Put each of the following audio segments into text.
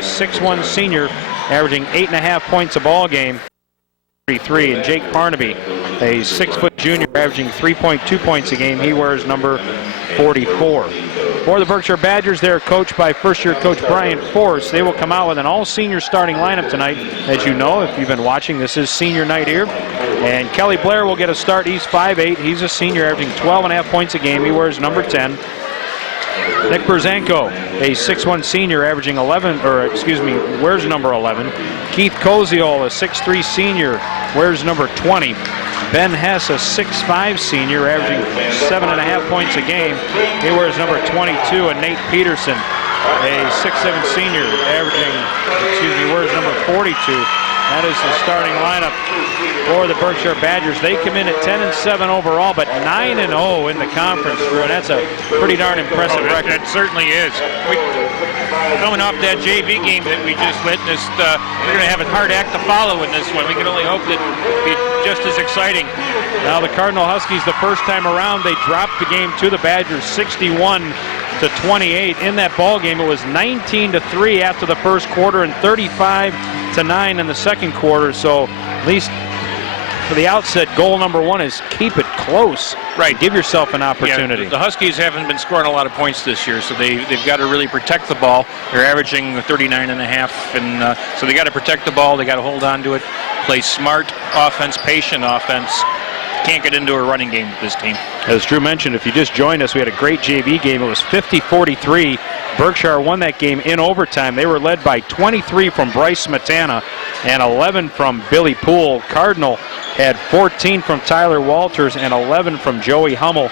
6'1" senior, averaging 8.5 points a ball game. 3, and Jake Parnaby, a 6-foot junior, averaging 3.2 points a game. He wears number 44. For the Berkshire Badgers, they're coached by first-year coach Brian Force. They will come out with an all-senior starting lineup tonight. As you know, if you've been watching, this is senior night here. And Kelly Blair will get a start. He's 5'8". He's a senior, averaging 12.5 points a game. He wears number 10. Nick Berzanko, a 6'1" senior, averaging wears number 11. Keith Koziol, a 6'3" senior, wears number 20. Ben Hess, a 6'5" senior, averaging 7.5 points a game. He wears number 22. And Nate Peterson, a 6'7" senior, wears number 42. That is the starting lineup for the Berkshire Badgers. They come in at 10-7 overall, but 9-0 in the conference, Drew, and that's a pretty darn impressive record. That certainly is. Coming off that JV game that we just witnessed, we're going to have a hard act to follow in this one. We can only hope that it'll be just as exciting. Now the Cardinal Huskies, the first time around, they dropped the game to the Badgers 61-28. In that ball game, it was 19-3 after the first quarter and 35-9 in the second quarter. So at least for the outset, goal number one is keep it close. Right. Give yourself an opportunity. Yeah, the Huskies haven't been scoring a lot of points this year, so they've got to really protect the ball. They're averaging 39.5, and so they got to protect the ball. They got to hold on to it, play smart offense, patient offense. Can't get into a running game with this team. As Drew mentioned, if you just joined us, we had a great JV game. It was 50-43. Berkshire won that game in overtime. They were led by 23 from Bryce Smetana and 11 from Billy Poole. Cardinal had 14 from Tyler Walters and 11 from Joey Hummel.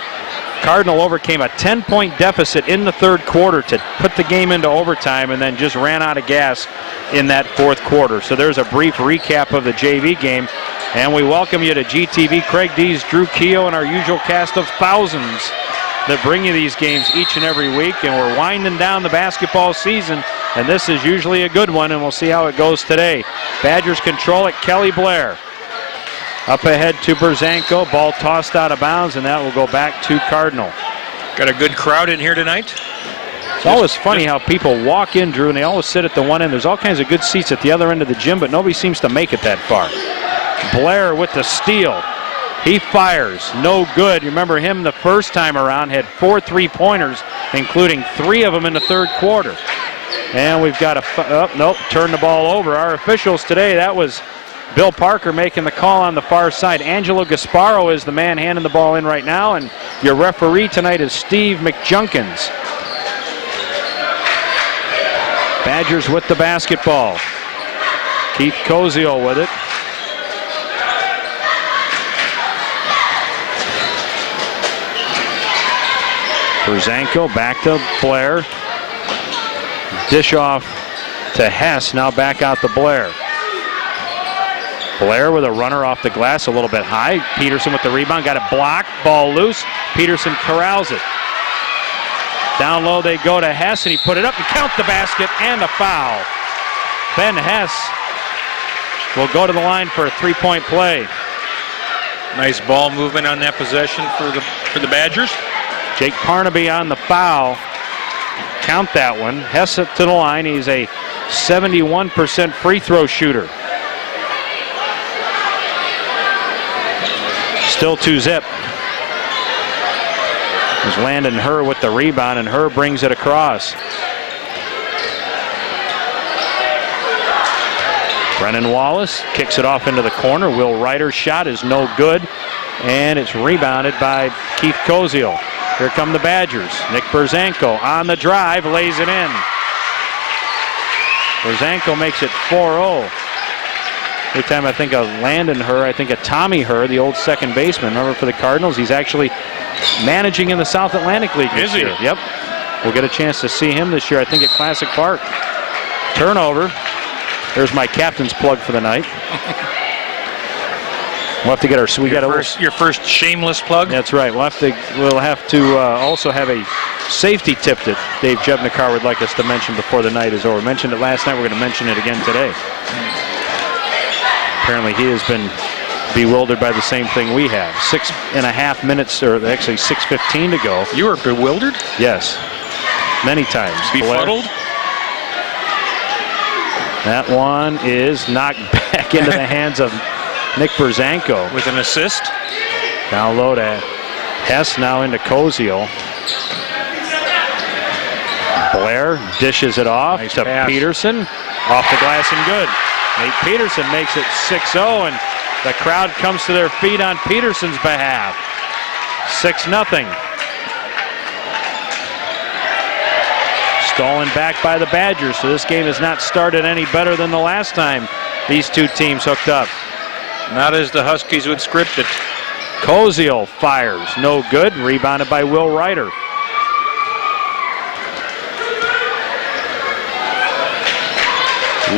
Cardinal overcame a 10-point deficit in the third quarter to put the game into overtime and then just ran out of gas in that fourth quarter. So there's a brief recap of the JV game. And we welcome you to GTV. Craig Dees, Drew Keogh, and our usual cast of thousands that bring you these games each and every week. And we're winding down the basketball season, and this is usually a good one, and we'll see how it goes today. Badgers control it. Kelly Blair up ahead to Berzanko. Ball tossed out of bounds, and that will go back to Cardinal. Got a good crowd in here tonight. It's always funny how people walk in, Drew, and they always sit at the one end. There's all kinds of good seats at the other end of the gym, but nobody seems to make it that far. Blair with the steal. He fires. No good. You remember him the first time around, had 4 3-pointers, including 3 of them in the third quarter. And we've got turn the ball over. Our officials today, that was Bill Parker making the call on the far side. Angelo Gasparo is the man handing the ball in right now, and your referee tonight is Steve McJunkins. Badgers with the basketball. Keith Koziol with it. Berzanko back to Blair. Dish off to Hess. Now back out to Blair. Blair with a runner off the glass a little bit high. Peterson with the rebound. Got it blocked. Ball loose. Peterson corrals it. Down low they go to Hess, and he put it up and count the basket and a foul. Ben Hess will go to the line for a 3-point play. Nice ball movement on that possession for the Badgers. Jake Parnaby on the foul. Count that one. Hess to the line. He's a 71% free throw shooter. Still 2-zip. There's Landon Herr with the rebound, and Herr brings it across. Brennan Wallace kicks it off into the corner. Will Ryder's shot is no good, and it's rebounded by Keith Koziol. Here come the Badgers. Nick Berzanko on the drive, lays it in. Berzanko makes it 4-0. Every time I think of Landon Herr, I think of Tommy Herr, the old second baseman. Remember, for the Cardinals, he's actually managing in the South Atlantic League this year. Yep. We'll get a chance to see him this year, I think, at Classic Park. Turnover. There's my captain's plug for the night. We'll have to get your first shameless plug. That's right. We'll have to also have a safety tip that Dave Jebnikar would like us to mention before the night is over. We mentioned it last night. We're going to mention it again today. Apparently, he has been bewildered by the same thing we have. 6.5 minutes, or actually 6:15 to go. You were bewildered? Yes, many times. Befuddled? That one is knocked back into the hands of Nick Berzanko. With an assist. Down low to Hess, now into Koziel. Blair dishes it off to Peterson. Off the glass and good. Nate Peterson makes it 6-0, and the crowd comes to their feet on Peterson's behalf. 6-0. Stolen back by the Badgers, so this game has not started any better than the last time these two teams hooked up. Not as the Huskies would script it. Koziel fires, no good. Rebounded by Will Ryder.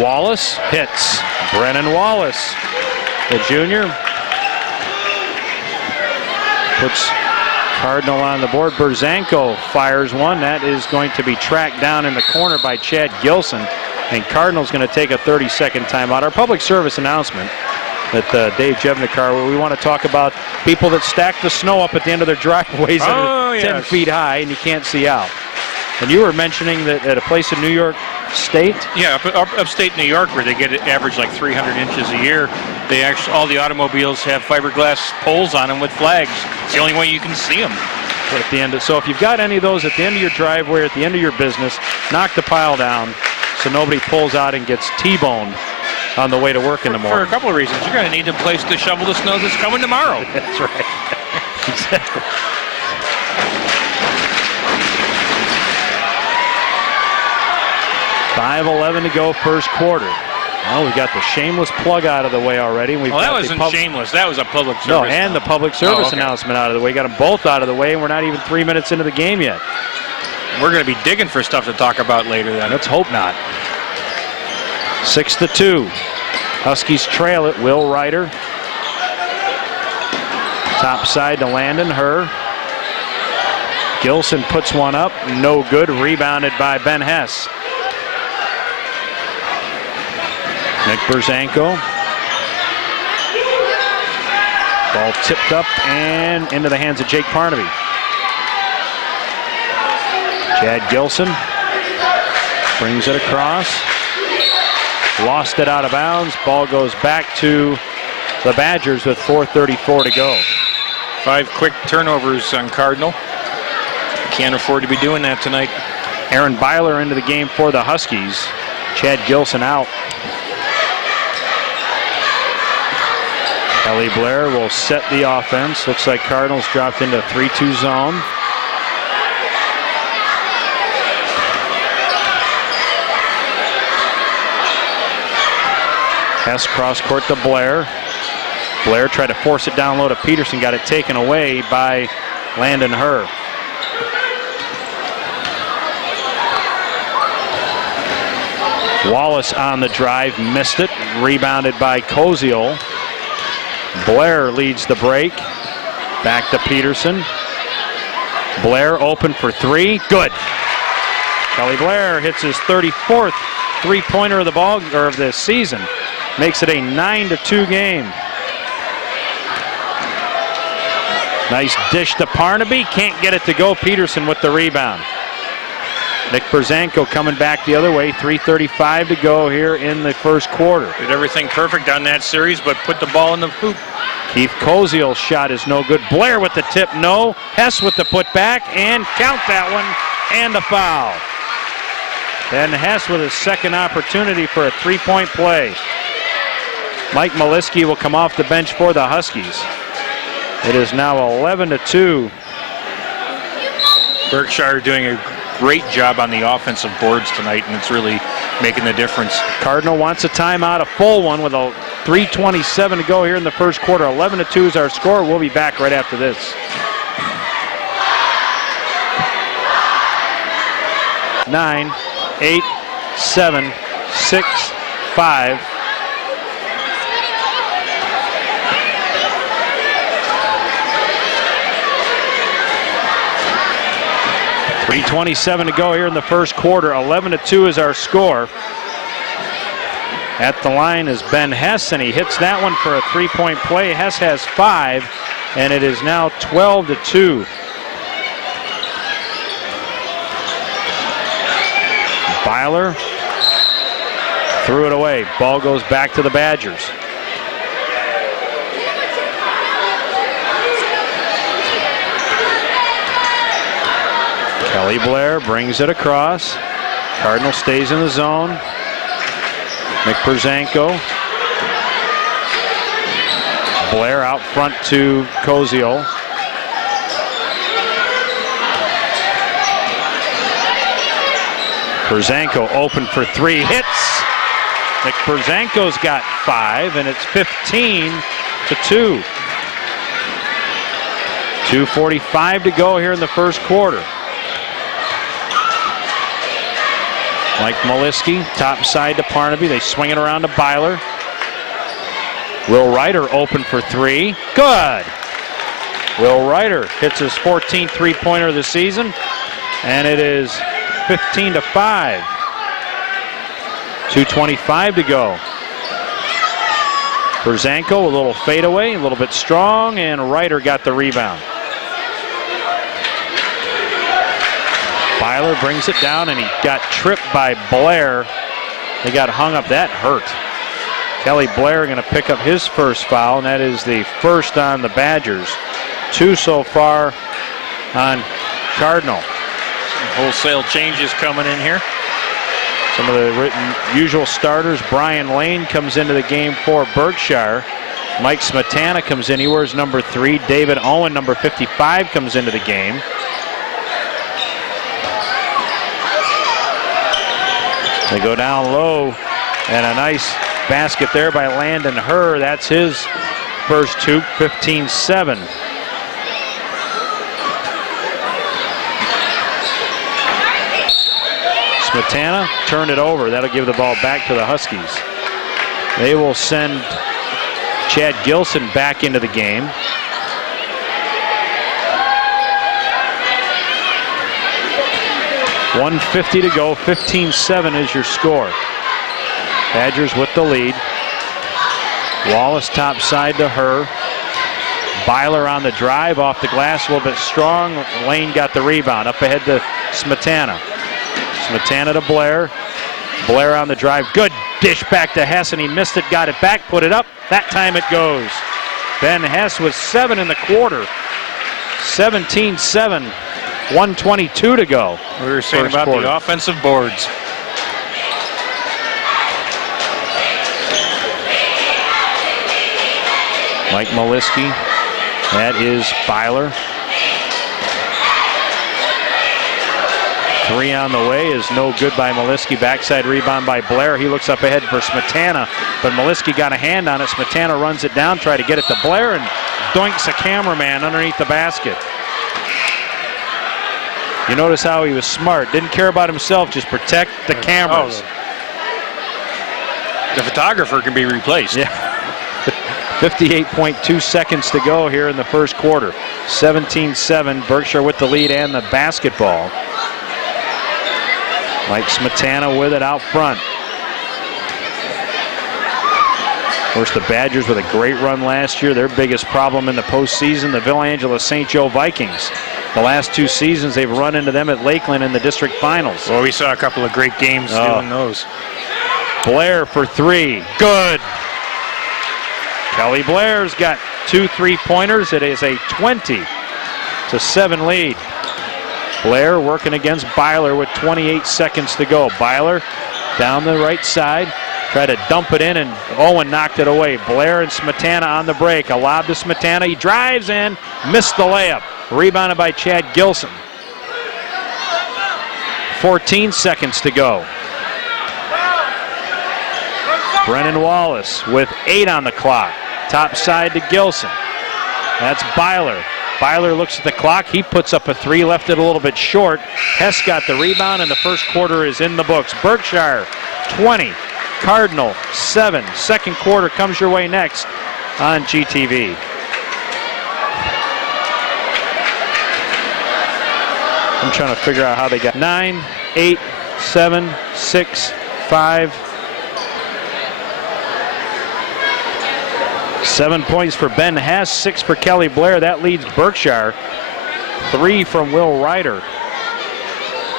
Wallace hits. Brennan Wallace, the junior, puts Cardinal on the board. Berzanko fires one. That is going to be tracked down in the corner by Chad Gilson. And Cardinal's going to take a 30-second timeout. Our public service announcement that Dave Jevnikar, where we want to talk about people that stack the snow up at the end of their driveways that are 10 feet high and you can't see out. And you were mentioning that at a place in New York State? Yeah, upstate New York, where they get it average like 300 inches a year. They actually, all the automobiles have fiberglass poles on them with flags. It's the only way you can see them. At the end so if you've got any of those at the end of your driveway, at the end of your business, knock the pile down so nobody pulls out and gets T-boned on the way to work in the morning. For a couple of reasons. You're going to need a place to shovel the snow that's coming tomorrow. That's right. Exactly. 5:11 to go, first quarter. Well, we got the shameless plug out of the way already. Well, that wasn't shameless. That was a public service. No, and the public service announcement out of the way. Got them both out of the way, and we're not even 3 minutes into the game yet. We're going to be digging for stuff to talk about later then. Let's hope not. 6-2. Huskies trail it. Will Ryder. Top side to Landon. Her. Gilson puts one up. No good. Rebounded by Ben Hess. Nick Berzanko. Ball tipped up and into the hands of Jake Parnaby. Chad Gilson brings it across. Lost it out of bounds. Ball goes back to the Badgers with 4:34 to go. 5 quick turnovers on Cardinal. Can't afford to be doing that tonight. Aaron Byler into the game for the Huskies. Chad Gilson out. Ellie Blair will set the offense. Looks like Cardinals dropped into a 3-2 zone. Hess cross court to Blair. Blair tried to force it down low to Peterson. Got it taken away by Landon Herr. Wallace on the drive, missed it. Rebounded by Koziel. Blair leads the break. Back to Peterson. Blair open for three. Good. Kelly Blair hits his 34th three-pointer of the ball or of the season. Makes it a 9-2 game. Nice dish to Parnaby. Can't get it to go. Peterson with the rebound. Nick Berzanko coming back the other way. 3:35 to go here in the first quarter. Did everything perfect on that series, but put the ball in the hoop. Keith Koziel's shot is no good. Blair with the tip, no. Hess with the putback, and count that one, and a foul. Ben Hess with his second opportunity for a three-point play. Mike Maliski will come off the bench for the Huskies. It is now 11-2. Berkshire doing a great job on the offensive boards tonight, and it's really making the difference. Cardinal wants a timeout, a full one, with a 3:27 to go here in the first quarter. 11-2 is our score. We'll be back right after this. 9, 8, 7, 6, 5. .327 to go here in the first quarter. 11-2 is our score. At the line is Ben Hess, and he hits that one for a three-point play. Hess has 5, and it is now 12-2. Byler Threw it away. Ball goes back to the Badgers. Kelly Blair brings it across. Cardinal stays in the zone. McPerzanko. Blair out front to Kozio. Perzanko open for three, hits. McPerzanko's got 5, and it's 15-2. 2:45 to go here in the first quarter. Mike Maliski, top side to Parnaby. They swing it around to Byler. Will Ryder open for 3. Good. Will Ryder hits his 14th three-pointer of the season, and it is 15-5. 2:25 to go. Perzanko, a little fadeaway, a little bit strong, and Ryder got the rebound. Byler brings it down, and he got tripped by Blair. They got hung up. That hurt. Kelly Blair going to pick up his first foul, and that is the first on the Badgers. 2 so far on Cardinal. Some wholesale changes coming in here. Some of the usual starters. Brian Lane comes into the game for Berkshire. Mike Smetana comes in. He wears number 3. David Owen, number 55, comes into the game. They go down low, and a nice basket there by Landon Herr. That's his first 2, 15-7. Smetana turned it over. That'll give the ball back to the Huskies. They will send Chad Gilson back into the game. .150 to go. 15-7 is your score. Badgers with the lead. Wallace top side to Herr. Byler on the drive off the glass, a little bit strong. Lane got the rebound. Up ahead to Smetana. Smetana to Blair. Blair on the drive. Good dish back to Hess, and he missed it, got it back, put it up. That time it goes. Ben Hess with 7 in the quarter. 17-7. 1:22 to go. We were saying about the offensive boards. Mike Maliski. That is Byler. 3 on the way is no good by Maliski. Backside rebound by Blair. He looks up ahead for Smetana, but Maliski got a hand on it. Smetana runs it down, try to get it to Blair, and doinks a cameraman underneath the basket. You notice how he was smart. Didn't care about himself, just protect the cameras. The photographer can be replaced. Yeah. 58.2 seconds to go here in the first quarter. 17-7, Berkshire with the lead and the basketball. Mike Smetana with it out front. Of course, the Badgers with a great run last year. Their biggest problem in the postseason, the Villa Angela St. Joe Vikings. The last 2 seasons, they've run into them at Lakeland in the district finals. Well, we saw a couple of great games doing those. Blair for 3. Good. Kelly Blair's got 2 3-pointers. It is a 20-7 lead. Blair working against Byler with 28 seconds to go. Byler down the right side. Tried to dump it in, and Owen knocked it away. Blair and Smetana on the break. A lob to Smetana. He drives in, missed the layup. Rebounded by Chad Gilson. 14 seconds to go. Brennan Wallace with 8 on the clock. Top side to Gilson. That's Byler. Byler looks at the clock. He puts up a 3, left it a little bit short. Hess got the rebound, and the first quarter is in the books. Berkshire 20, Cardinal 7. Second quarter comes your way next on GTV. I'm trying to figure out how they got 9, 8, 7, 6, 5. 7 points for Ben Hess, 6 for Kelly Blair. That leads Berkshire. 3 from Will Ryder.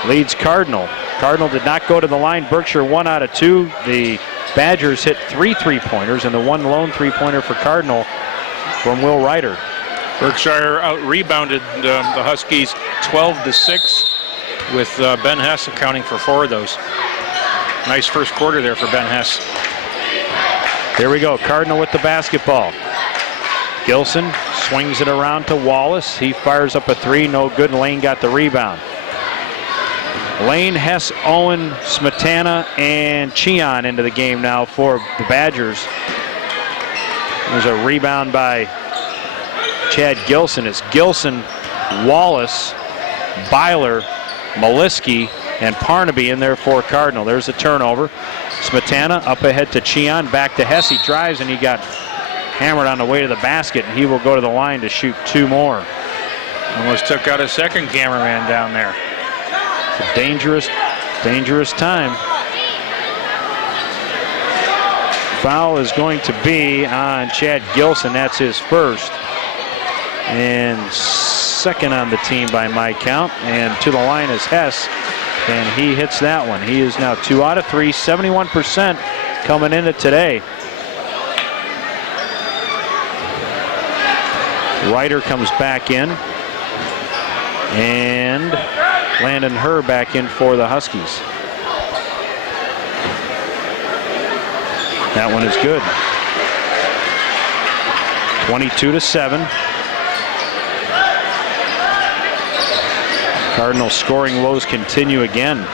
Leads Cardinal. Cardinal did not go to the line. Berkshire 1 out of 2. The Badgers hit 3 3-pointers and the 1 lone 3-pointer for Cardinal from Will Ryder. Berkshire out-rebounded the Huskies 12-6 with Ben Hess accounting for 4 of those. Nice first quarter there for Ben Hess. Here we go, Cardinal with the basketball. Gilson swings it around to Wallace. He fires up a 3, no good. Lane got the rebound. Lane, Hess, Owen, Smetana, and Cheon into the game now for the Badgers. There's a rebound by Chad Gilson. It's Gilson, Wallace, Byler, Maliski, and Parnaby in there for Cardinal. There's a turnover. Smetana up ahead to Cheon, back to Hess. He drives and he got hammered on the way to the basket, and he will go to the line to shoot 2 more. Almost took out a second cameraman down there. It's a dangerous, dangerous time. Foul is going to be on Chad Gilson. That's his first. And second on the team by my count. And to the line is Hess. And he hits that one. He is now 2 out of 3, 71% coming into today. Ryder comes back in. And Landon Herr back in for the Huskies. That one is good. 22-7. Cardinal scoring woes continue again.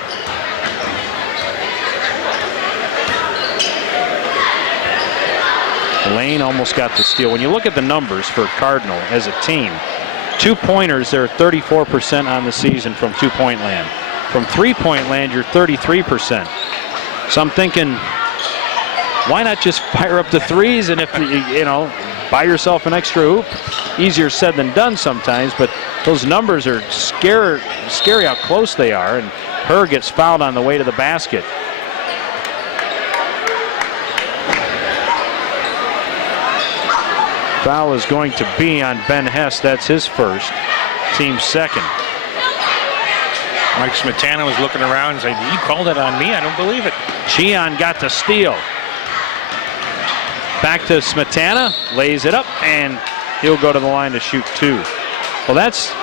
Lane almost got the steal. When you look at the numbers for Cardinal as a team, 2-pointers, they're 34% on the season from 2-point land. From 3-point land, you're 33%. So I'm thinking, why not just fire up the threes, and if you know, buy yourself an extra hoop? Easier said than done sometimes, but those numbers are scary how close they are, and Herr gets fouled on the way to the basket. Foul is going to be on Ben Hess. That's his first, team second. Mike Smetana was looking around and saying, "You called it on me? I don't believe it." Cheon got the steal. Back to Smetana, lays it up, and he'll go to the line to shoot 2. Well, that's,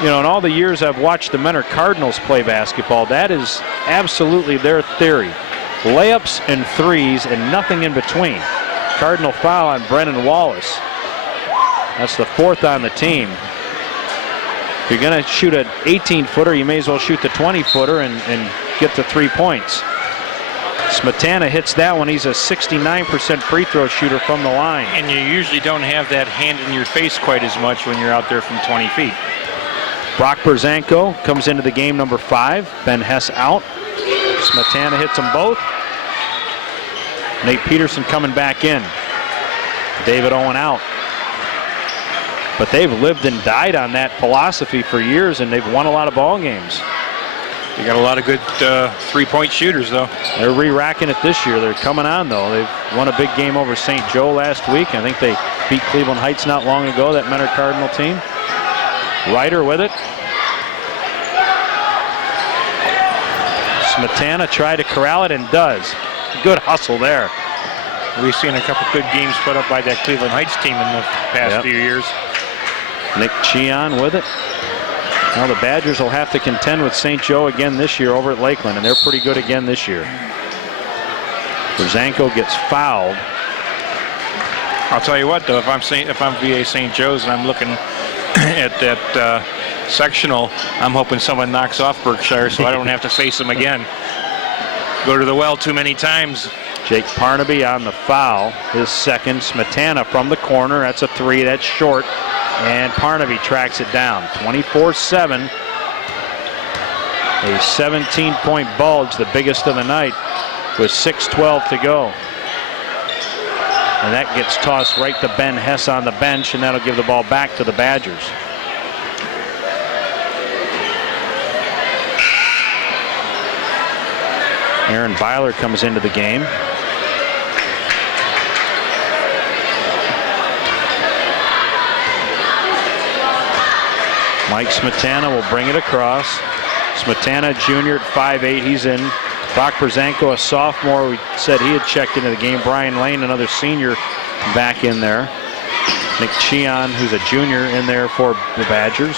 you know, in all the years I've watched the Mentor Cardinals play basketball, that is absolutely their theory. Layups and threes and nothing in between. Cardinal foul on Brennan Wallace. That's the 4th on the team. If you're going to shoot an 18-footer, you may as well shoot the 20-footer and get the 3 points. Smetana hits that one. He's a 69% free throw shooter from the line. And you usually don't have that hand in your face quite as much when you're out there from 20 feet. Brock Berzanko comes into the game, number 5. Ben Hess out. Smetana hits them both. Nate Peterson coming back in. David Owen out. But they've lived and died on that philosophy for years, and they've won a lot of ball games. You got a lot of good 3-point shooters, though. They're re-racking it this year. They're coming on, though. They've won a big game over St. Joe last week. I think they beat Cleveland Heights not long ago, that Mentor Cardinal team. Ryder with it. Smetana tried to corral it and does. Good hustle there. We've seen a couple good games put up by that Cleveland Heights team in the past few years. Nick Cheon with it. Now the Badgers will have to contend with St. Joe again this year over at Lakeland, and they're pretty good again this year. Berzanko gets fouled. I'll tell you what, though, if I'm VA St. Joe's and I'm looking at that sectional, I'm hoping someone knocks off Berkshire so I don't have to face them again. Go to the well too many times. Jake Parnaby on the foul, his second. Smetana from the corner. That's a 3. That's short. And Parnaby tracks it down. 24-7. A 17-point bulge, the biggest of the night, with 6:12 to go. And that gets tossed right to Ben Hess on the bench, and that'll give the ball back to the Badgers. Aaron Byler comes into the game. Mike Smetana will bring it across. Smetana, junior at 5'8", he's in. Brock Brzanko, a sophomore, we said he had checked into the game. Brian Lane, another senior, back in there. Nick Cheon, who's a junior, in there for the Badgers.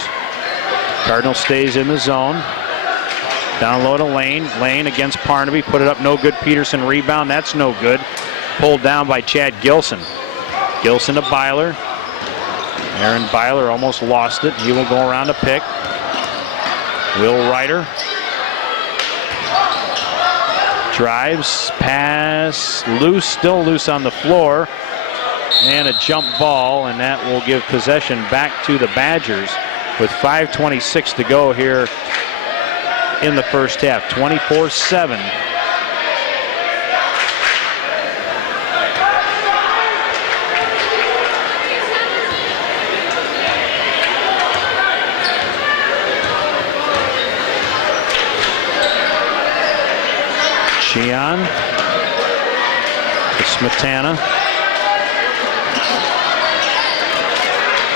Cardinal stays in the zone. Down low to Lane. Lane against Parnaby, put it up, no good. Peterson rebound, that's no good. Pulled down by Chad Gilson. Gilson to Byler. Aaron Byler almost lost it. He will go around to pick. Will Ryder drives, pass, loose, still loose on the floor, and a jump ball, and that will give possession back to the Badgers with 5:26 to go here in the first half. 24-7. Cheon to Smetana.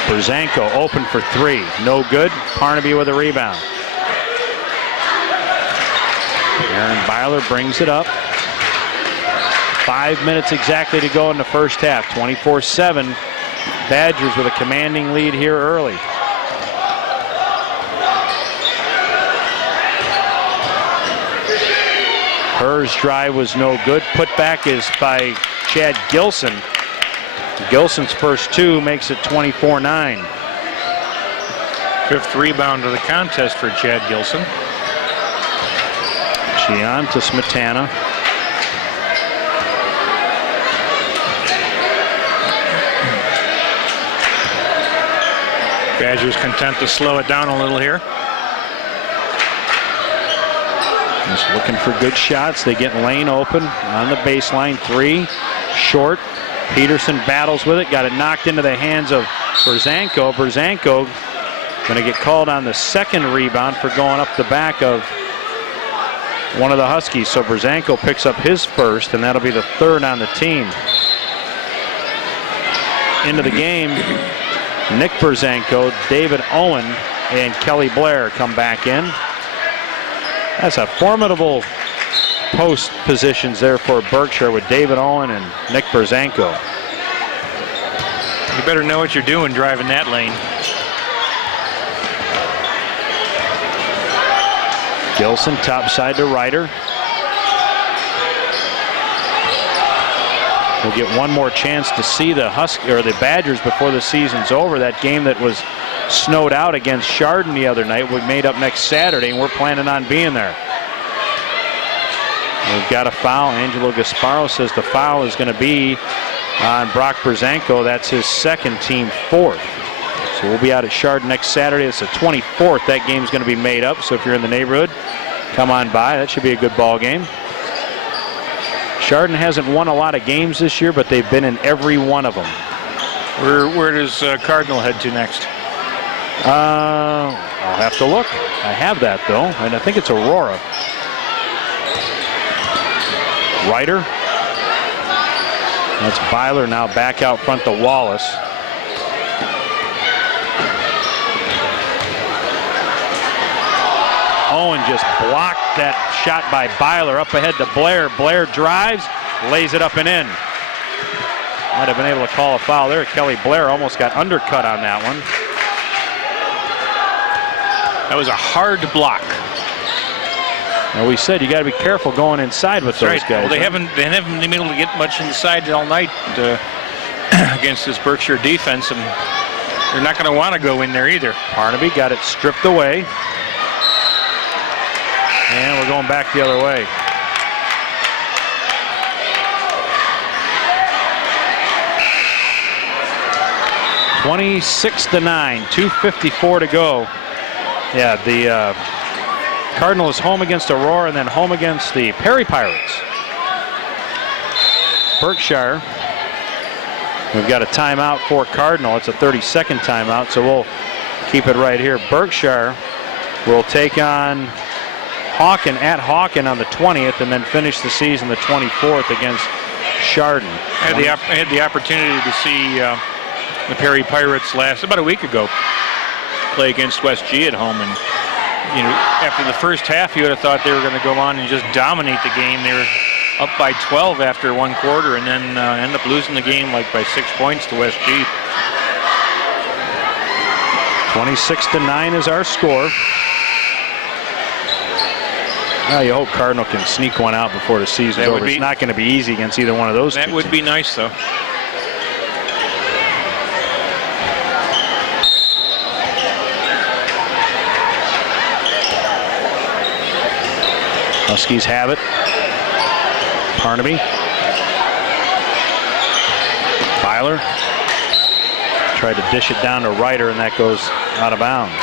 Brzanko open for three. No good. Parnaby with a rebound. Aaron Byler brings it up. 5 minutes exactly to go in the first half. 24-7. Badgers with a commanding lead here early. Herr's drive was no good. Put back is by Chad Gilson. Gilson's first two makes it 24-9. Fifth rebound of the contest for Chad Gilson. Cheon to Smetana. Badgers content to slow it down a little here. Just looking for good shots. They get Lane open on the baseline. Three, short. Peterson battles with it. Got it knocked into the hands of Brzanko. Brzanko going to get called on the second rebound for going up the back of one of the Huskies. So Brzanko picks up his first, and that'll be the third on the team. Into the game, Nick Brzanko, David Owen, and Kelly Blair come back in. That's a formidable post positions there for Berkshire with David Owen and Nick Brzanko. You better know what you're doing driving that lane. Gilson top side to Ryder. We'll get one more chance to see the the Badgers before the season's over. That game that was snowed out against Chardon the other night we made up next Saturday, and we're planning on being there. We've got a foul. Angelo Gasparo says the foul is going to be on Brock Brzanko. That's his second, team fourth. So we'll be out at Chardon next Saturday. It's the 24th. That game's going to be made up. So if you're in the neighborhood, come on by. That should be a good ball game. Chardon hasn't won a lot of games this year, but they've been in every one of them. Where does Cardinal head to next? I'll have to look. I have that, though, and I think it's Aurora. Ryder. That's Byler now back out front to Wallace. Owen just blocked that shot by Byler. Up ahead to Blair. Blair drives, lays it up and in. Might have been able to call a foul there. Kelly Blair almost got undercut on that one. That was a hard block. Well, we said you got to be careful going inside with those guys. Well, they haven't been able to get much inside all night against this Berkshire defense, and they're not going to want to go in there either. Parnaby got it stripped away. And we're going back the other way. (26-9), 2:54 to go. Yeah, the Cardinal is home against Aurora and then home against the Perry Pirates. Berkshire, we've got a timeout for Cardinal. It's a 30-second timeout, so we'll keep it right here. Berkshire will take on Hawken at Hawken on the 20th and then finish the season the 24th against Chardon. I had the opportunity to see the Perry Pirates about a week ago play against West G at home, and you know, after the first half, you would have thought they were going to go on and just dominate the game. They were up by 12 after one quarter, and then end up losing the game like by 6 points to West G. 26-9 is our score. Well, you hope Cardinal can sneak one out before the season's over. It's not going to be easy against either one of those two teams. That would be nice, though. Huskies have it. Parnaby. Byler tried to dish it down to Ryder, and that goes out of bounds.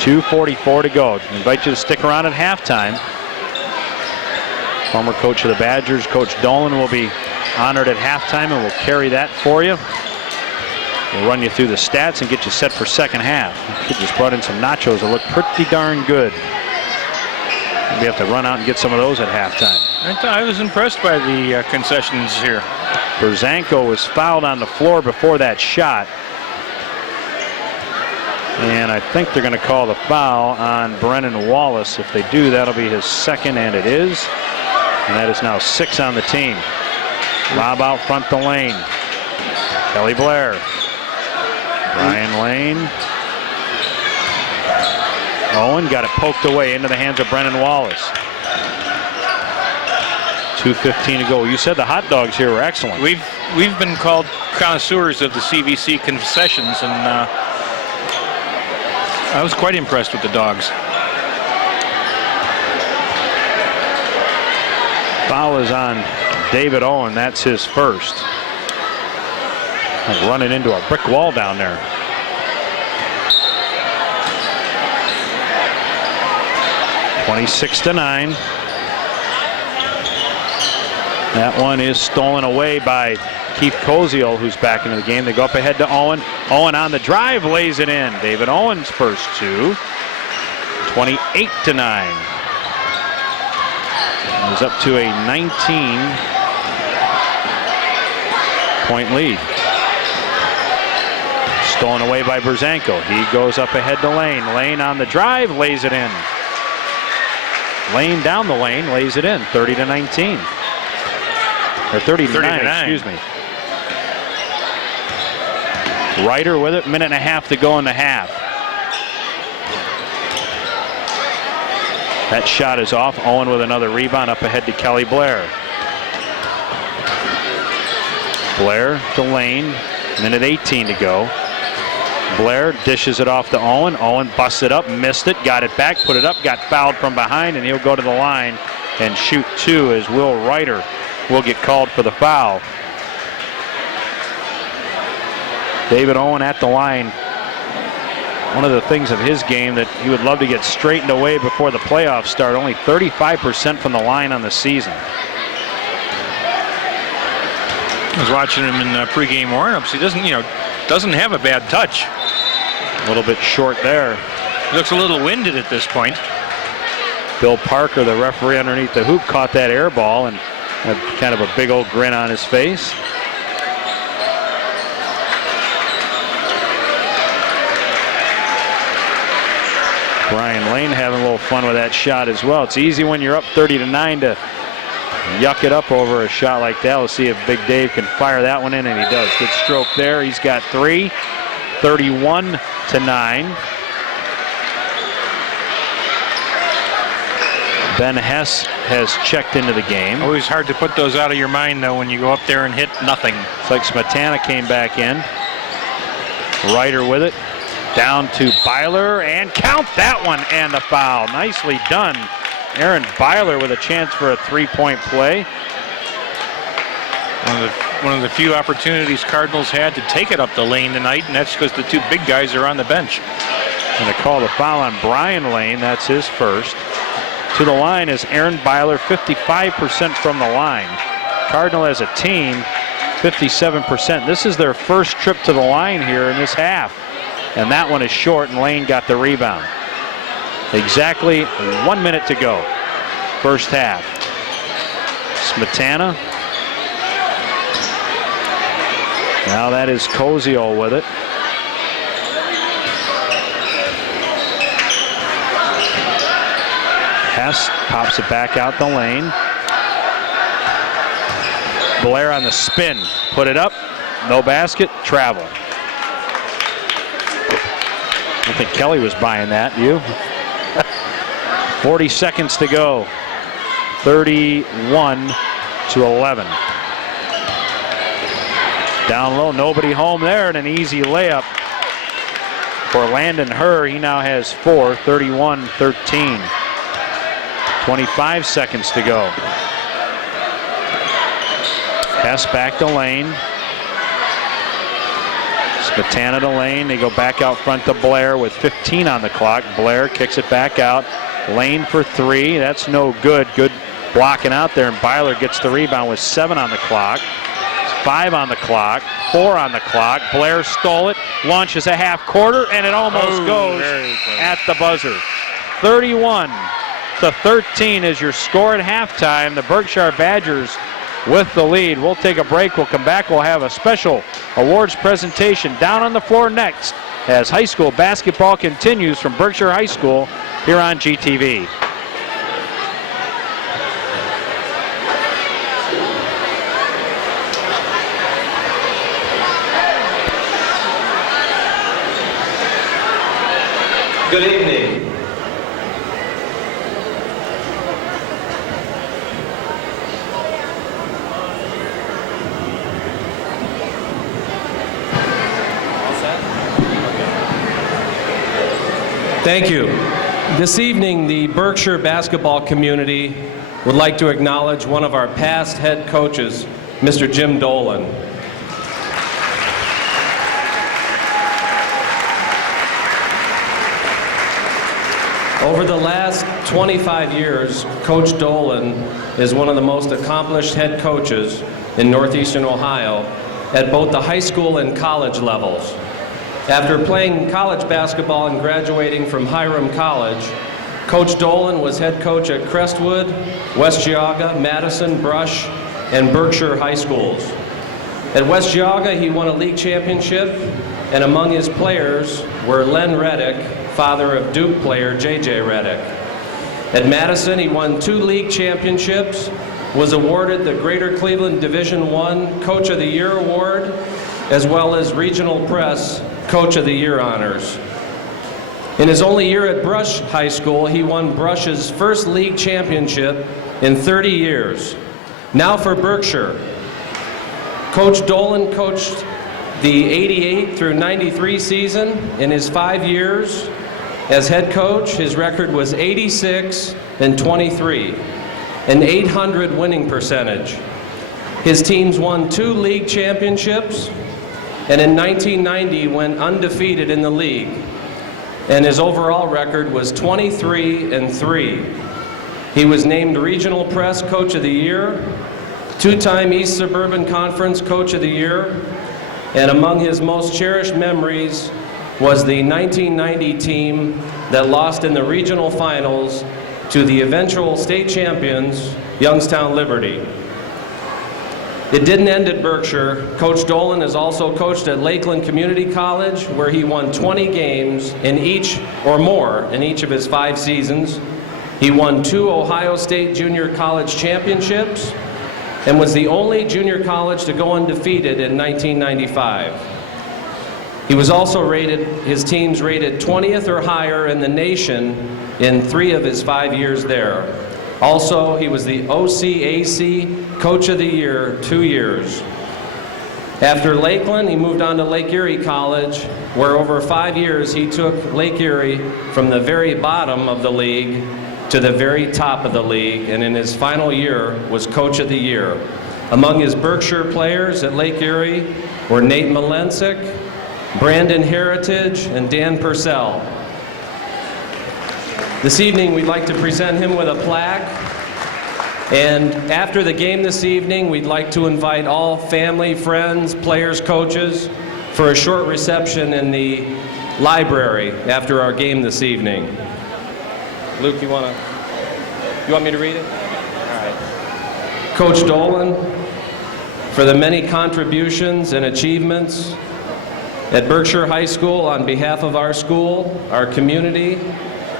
2:44 to go. I invite you to stick around at halftime. Former coach of the Badgers, Coach Dolan, will be honored at halftime, and we'll carry that for you. We'll run you through the stats and get you set for second half. Kid just brought in some nachos that look pretty darn good. We have to run out and get some of those at halftime. I was impressed by the concessions here. Berzanko was fouled on the floor before that shot. And I think they're going to call the foul on Brennan Wallace. If they do, that'll be his second, and it is. And that is now 6 on the team. Lob out front the lane. Kelly Blair. Brian Lane. Owen got it poked away into the hands of Brennan Wallace. 2:15 to go. You said the hot dogs here were excellent. We've been called connoisseurs of the CVC concessions, and I was quite impressed with the dogs. Foul is on David Owen. That's his first. Like running into a brick wall down there. (26-9). That one is stolen away by Keith Koziel, who's back into the game. They go up ahead to Owen. Owen on the drive, lays it in. David Owen's first two. 28-9. He's up to a 19-point lead. Stolen away by Berzanko. He goes up ahead to Lane. Lane on the drive, lays it in. Lane down the lane, lays it in. 30-19. Or 30-9, excuse me. Ryder with it, minute and a half to go in the half. That shot is off. Owen with another rebound up ahead to Kelly Blair. Blair to Lane, minute 18 to go. Blair dishes it off to Owen. Owen busts it up, missed it, got it back, put it up, got fouled from behind, and he'll go to the line and shoot two as Will Ryder will get called for the foul. David Owen at the line. One of the things of his game that he would love to get straightened away before the playoffs start. Only 35% from the line on the season. I was watching him in pregame warm-ups. He doesn't have a bad touch. A little bit short there. He looks a little winded at this point. Bill Parker, the referee underneath the hoop, caught that air ball and had kind of a big old grin on his face. Brian Lane having a little fun with that shot as well. It's easy when you're up 30-9 to yuck it up over a shot like that. We'll see if Big Dave can fire that one in, and he does. Good stroke there. He's got three. 31-9. Ben Hess has checked into the game. Always hard to put those out of your mind, though, when you go up there and hit nothing. It's like Smetana came back in. Ryder with it. Down to Byler, and count that one, and the foul. Nicely done. Aaron Byler with a chance for a three-point play. One of the few opportunities Cardinals had to take it up the lane tonight, and that's because the two big guys are on the bench. And they call the foul on Brian Lane. That's his first. To the line is Aaron Byler, 55% from the line. Cardinal as a team, 57%. This is their first trip to the line here in this half. And that one is short, and Lane got the rebound. Exactly 1 minute to go. First half. Smetana. Now that is Koziel with it. pass, pops it back out the lane. Blair on the spin, put it up, no basket, travel. I don't think Kelly was buying that, you? 40 seconds to go. 31-11. Down low, nobody home there, and an easy layup for Landon Herr. He now has 4, 31-13. 25 seconds to go. Pass back to Lane. Smetana to Lane. They go back out front to Blair with 15 on the clock. Blair kicks it back out. Lane for 3. That's no good. Good blocking out there, and Byler gets the rebound with 7 on the clock. 5 on the clock, 4 on the clock. Blair stole it, launches a half quarter, and it almost goes at the buzzer. 31-13 is your score at halftime. The Berkshire Badgers with the lead. We'll take a break. We'll come back. We'll have a special awards presentation down on the floor next as high school basketball continues from Berkshire High School here on GTV. Good evening. Thank you. This evening, the Berkshire basketball community would like to acknowledge one of our past head coaches, Mr. Jim Dolan. Over the last 25 years, Coach Dolan is one of the most accomplished head coaches in Northeastern Ohio at both the high school and college levels. After playing college basketball and graduating from Hiram College, Coach Dolan was head coach at Crestwood, West Geauga, Madison, Brush, and Berkshire high schools. At West Geauga, he won a league championship, and among his players were Len Reddick, father of Duke player J.J. Reddick. At Madison, he won 2 league championships, was awarded the Greater Cleveland Division I Coach of the Year Award, as well as Regional Press Coach of the Year honors. In his only year at Brush High School, he won Brush's first league championship in 30 years. Now for Berkshire. Coach Dolan coached the 88 through 93 season. In his 5 years as head coach, his record was 86-23, an .800 winning percentage. His teams won 2 league championships, and in 1990 went undefeated in the league. And his overall record was 23-3. He was named Regional Press Coach of the Year, 2-time East Suburban Conference Coach of the Year, and among his most cherished memories was the 1990 team that lost in the regional finals to the eventual state champions, Youngstown Liberty. It didn't end at Berkshire. Coach Dolan has also coached at Lakeland Community College, where he won 20 games in each or more in each of his 5 seasons. He won 2 Ohio State Junior College championships and was the only junior college to go undefeated in 1995. He was also his teams rated 20th or higher in the nation in 3 of his 5 years there. Also, he was the OCAC Coach of the Year 2 years. After Lakeland, he moved on to Lake Erie College, where over 5 years he took Lake Erie from the very bottom of the league to the very top of the league, and in his final year was Coach of the Year. Among his Berkshire players at Lake Erie were Nate Malensic, Brandon Heritage, and Dan Purcell. This evening, we'd like to present him with a plaque. And after the game this evening, we'd like to invite all family, friends, players, coaches for a short reception in the library after our game this evening. Luke, you want me to read it? All right. Coach Dolan, for the many contributions and achievements at Berkshire High School, on behalf of our school, our community,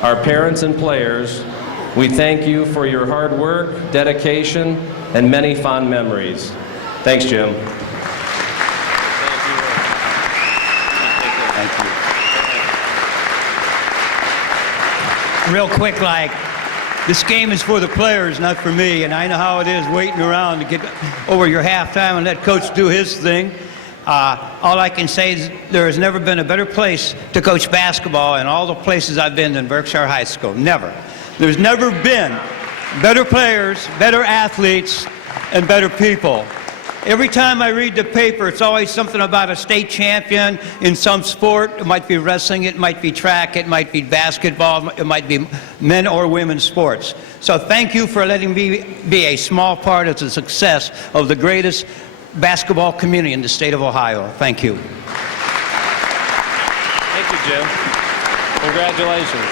our parents and players, We thank you for your hard work, dedication, and many fond memories. Thanks, Jim. Real quick, this game is for the players, not for me, and I know how it is waiting around to get over your halftime and let coach do his thing. All I can say is there has never been a better place to coach basketball in all the places I've been than Berkshire High School. Never. There's never been better players, better athletes, and better people. Every time I read the paper, it's always something about a state champion in some sport. It might be wrestling, it might be track, it might be basketball, it might be men or women's sports. So thank you for letting me be a small part of the success of the greatest basketball community in the state of Ohio. Thank you. Thank you, Jim. Congratulations.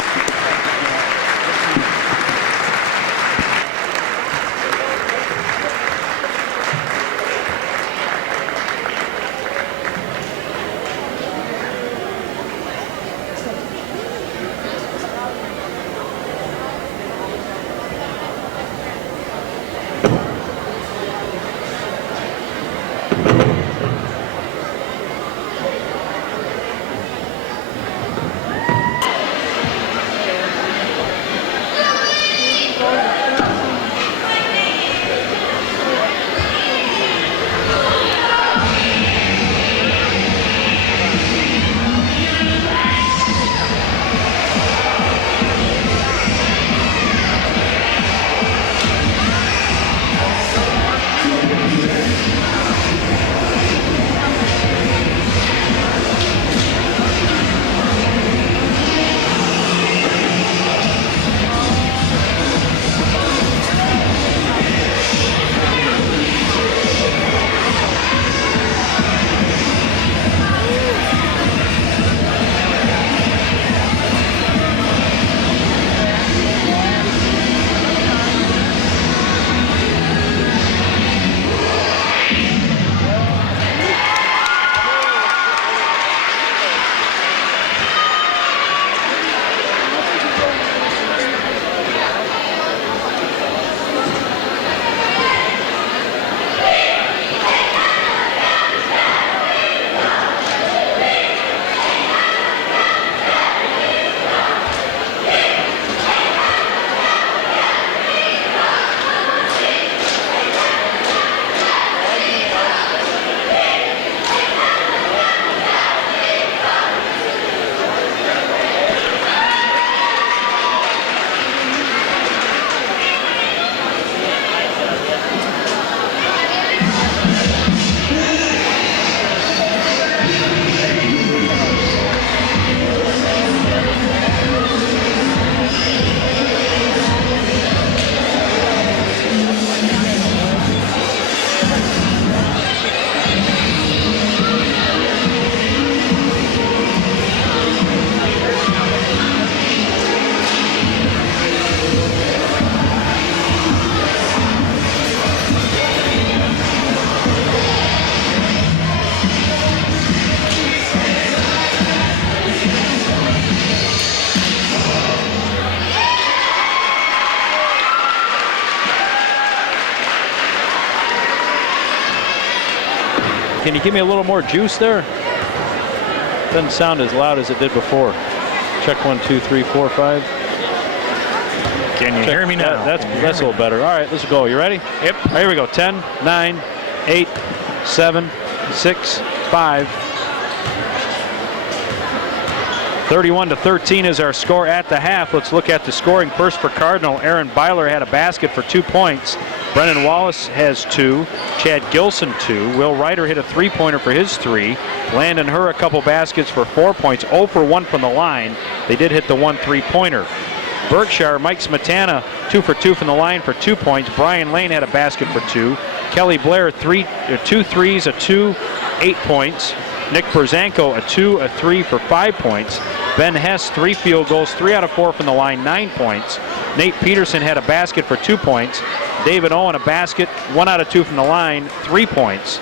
Can you give me a little more juice there? Doesn't sound as loud as it did before. Check 1, 2, 3, 4, 5. Can you hear me now? That's a little better. All right, let's go. You ready? Yep. All right, here we go. 10, 9, 8, 7, 6, 5. 31-13 is our score at the half. Let's look at the scoring first for Cardinal. Aaron Byler had a basket for 2 points. Brennan Wallace has 2. Chad Gilson 2. Will Ryder hit a 3-pointer for his 3. Landon Hur a couple baskets for 4 points. 0 for 1 from the line. They did hit the 1 3-pointer. Berkshire, Mike Smetana 2 for 2 from the line for 2 points. Brian Lane had a basket for 2. Kelly Blair 2 threes, a 2, 8 points. Nick Berzanko a 2, a 3 for 5 points. Ben Hess 3 field goals, 3 out of 4 from the line, 9 points. Nate Peterson had a basket for 2 points. David Owen a basket, 1 out of 2 from the line, 3 points.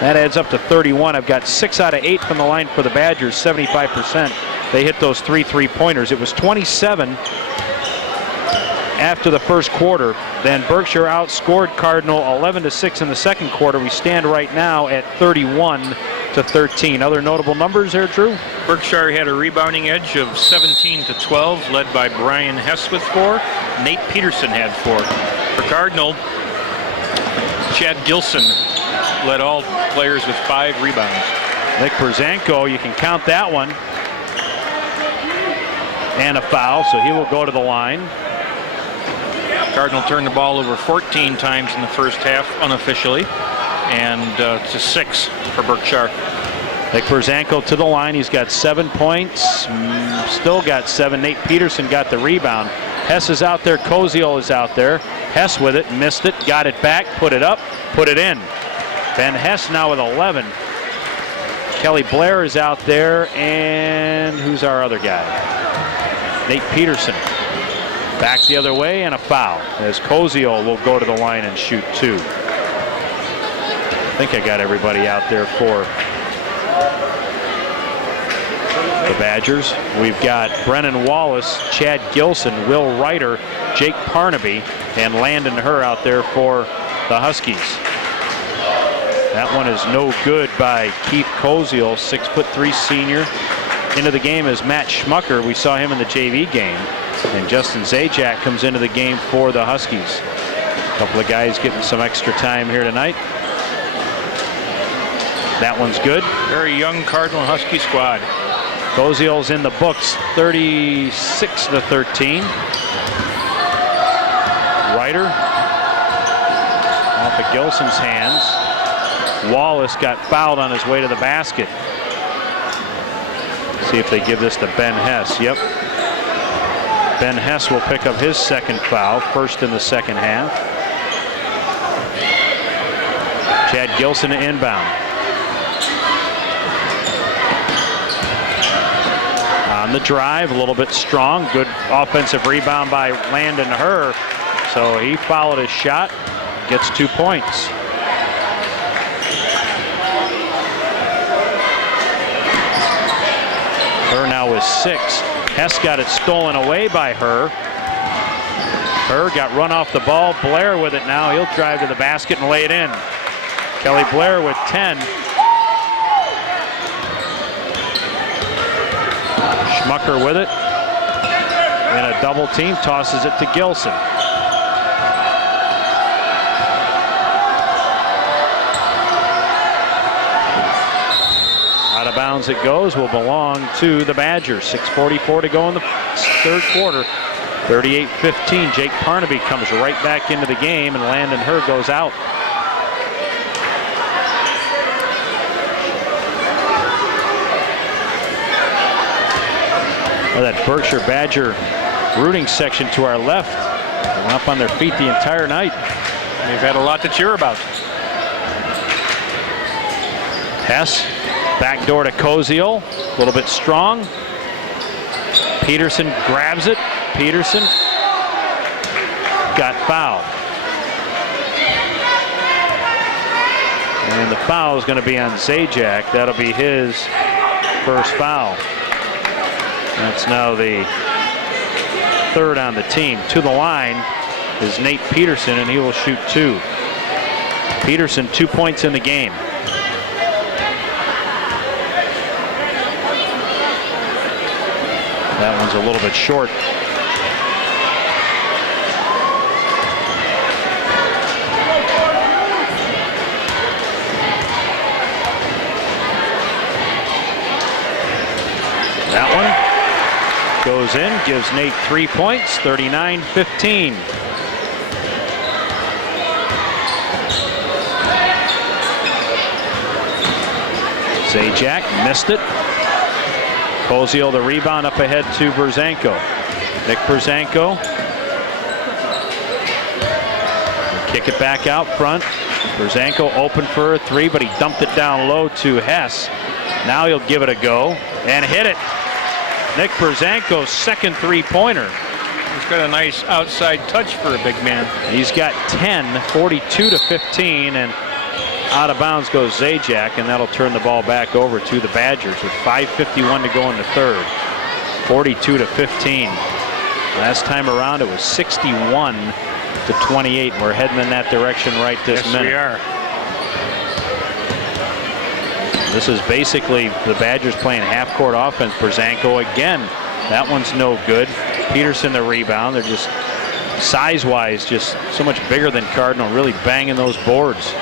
That adds up to 31. I've got 6 out of 8 from the line for the Badgers, 75%. They hit those 3 3-pointers. It was 27 after the first quarter. Then Berkshire outscored Cardinal 11-6 in the second quarter. We stand right now at 31-13. Other notable numbers there, Drew? Berkshire had a rebounding edge of 17-12, led by Brian Hess with 4. Nate Peterson had 4. For Cardinal, Chad Gilson led all players with 5 rebounds. Nick Berzanko, you can count that one. And a foul, so he will go to the line. Cardinal turned the ball over 14 times in the first half unofficially, and to 6 for Berkshire. Nick Berzanko to the line. He's got 7 points, still got 7. Nate Peterson got the rebound. Hess is out there, Koziol is out there. Hess with it, missed it, got it back, put it up, put it in. Ben Hess now with 11. Kelly Blair is out there, and who's our other guy? Nate Peterson. Back the other way, and a foul as Koziol will go to the line and shoot 2. I think I got everybody out there for the Badgers. We've got Brennan Wallace, Chad Gilson, Will Ryder, Jake Parnaby, and Landon Herr out there for the Huskies. That one is no good by Keith Koziol, 6'3" senior. Into the game is Matt Schmucker. We saw him in the JV game. And Justin Zajac comes into the game for the Huskies. A couple of guys getting some extra time here tonight. That one's good. Very young Cardinal Husky squad. Koziol's in the books, 36-13. Ryder off of Gilson's hands. Wallace got fouled on his way to the basket. See if they give this to Ben Hess. Yep. Ben Hess will pick up his second foul, first in the second half. Chad Gilson to inbound. On the drive, a little bit strong. Good offensive rebound by Landon Herr. So he followed his shot, gets 2 points. Herr now with 6. Hess got it stolen away by Herr. Herr got run off the ball. Blair with it now. He'll drive to the basket and lay it in. Kelly Blair with 10. Schmucker with it. In a double team, tosses it to Gilson. Out of bounds it goes, will belong to the Badgers. 6:44 to go in the third quarter. 38-15. Jake Parnaby comes right back into the game, and Landon Herr goes out. Well, that Berkshire Badger rooting section to our left, up on their feet the entire night. They've had a lot to cheer about. Hess, back door to Koziol, a little bit strong. Peterson grabs it. Peterson got fouled. And the foul is going to be on Zajac. That'll be his first foul. That's now the third on the team. To the line is Nate Peterson, and he will shoot 2. Peterson, 2 points in the game. That one's a little bit short. That one goes in, gives Nate 3 points, 39-15. Zajac missed it. Koziol the rebound up ahead to Berzanko. Nick Berzanko. Kick it back out front. Berzanko open for a 3, but he dumped it down low to Hess. Now he'll give it a go and hit it. Nick Berzanko's second 3-pointer. He's got a nice outside touch for a big man. He's got 10, 42-15, and out of bounds goes Zajac, and that'll turn the ball back over to the Badgers with 5:51 to go in the third. 42-15. Last time around it was 61-28. We're heading in that direction right this minute. We are. This is basically the Badgers playing half-court offense. Brzanko again. That one's no good. Peterson the rebound. They're just size-wise just so much bigger than Cardinal, really banging those boards.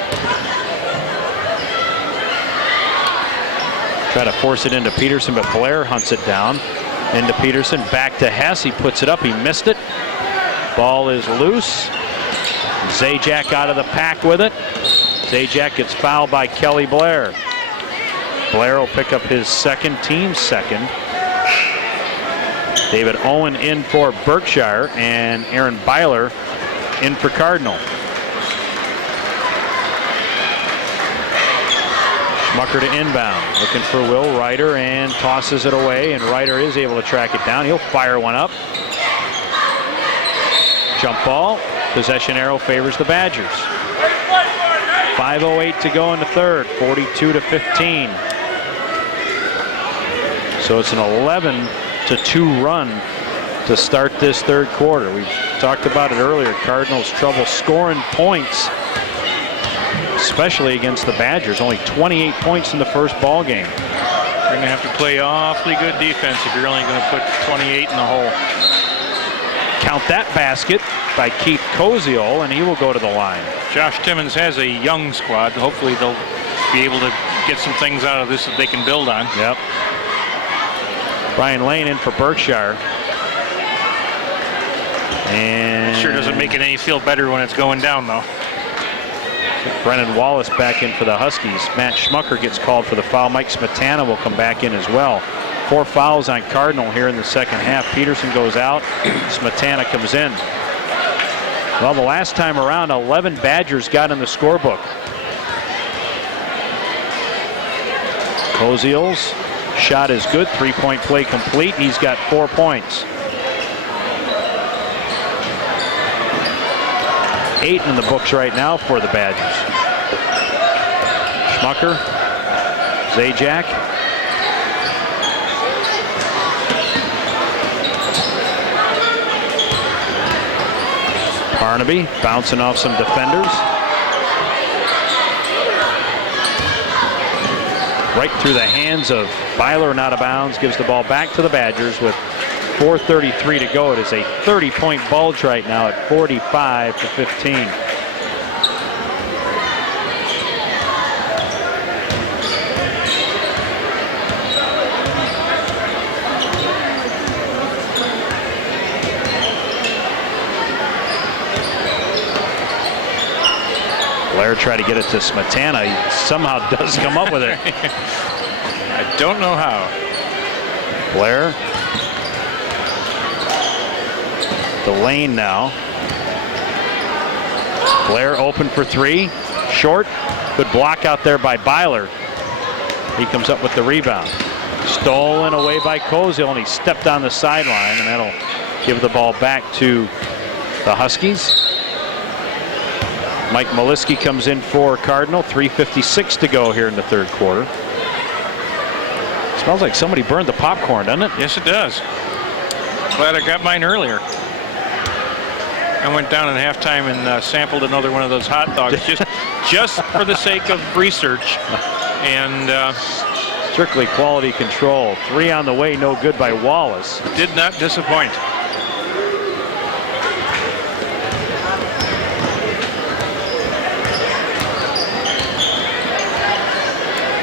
Try to force it into Peterson, but Blair hunts it down. Into Peterson, back to Hess. He puts it up. He missed it. Ball is loose. Zajac out of the pack with it. Zajac gets fouled by Kelly Blair. Blair will pick up his second, team second. David Owen in for Berkshire, and Aaron Byler in for Cardinal. Schmucker to inbound, looking for Will Ryder, and tosses it away, and Ryder is able to track it down. He'll fire one up. Jump ball. Possession arrow favors the Badgers. 5:08 to go in the third, 42-15. So it's an 11-2 run to start this third quarter. We talked about it earlier. Cardinals trouble scoring points, especially against the Badgers. Only 28 points in the first ball game. You're going to have to play awfully good defense if you're only going to put 28 in the hole. Count that basket by Keith Koziol, and he will go to the line. Josh Timmons has a young squad. Hopefully they'll be able to get some things out of this that they can build on. Yep. Brian Lane in for Berkshire. And sure doesn't make it any feel better when it's going down, though. Brennan Wallace back in for the Huskies. Matt Schmucker gets called for the foul. Mike Smetana will come back in as well. 4 fouls on Cardinal here in the second half. Peterson goes out. Smetana comes in. Well, the last time around, 11 Badgers got in the scorebook. Koziol's shot is good. 3-point play complete. He's got 4 points. 8 in the books right now for the Badgers. Schmucker, Zajac. Barnaby bouncing off some defenders. Right through the hands of Byler and out of bounds. Gives the ball back to the Badgers with 4:33 to go. It is a 30-point bulge right now at 45-15. Blair tried to get it to Smetana. He somehow does come up with it. I don't know how. Blair. The lane now. Blair open for 3. Short. Good block out there by Byler. He comes up with the rebound. Stolen away by Koziol, and he stepped on the sideline, and that'll give the ball back to the Huskies. Mike Maliski comes in for Cardinal. 3:56 to go here in the third quarter. Smells like somebody burned the popcorn, doesn't it? Yes, it does. Glad I got mine earlier. I went down in halftime and sampled another one of those hot dogs just for the sake of research. And strictly quality control. 3 on the way, no good by Wallace. Did not disappoint.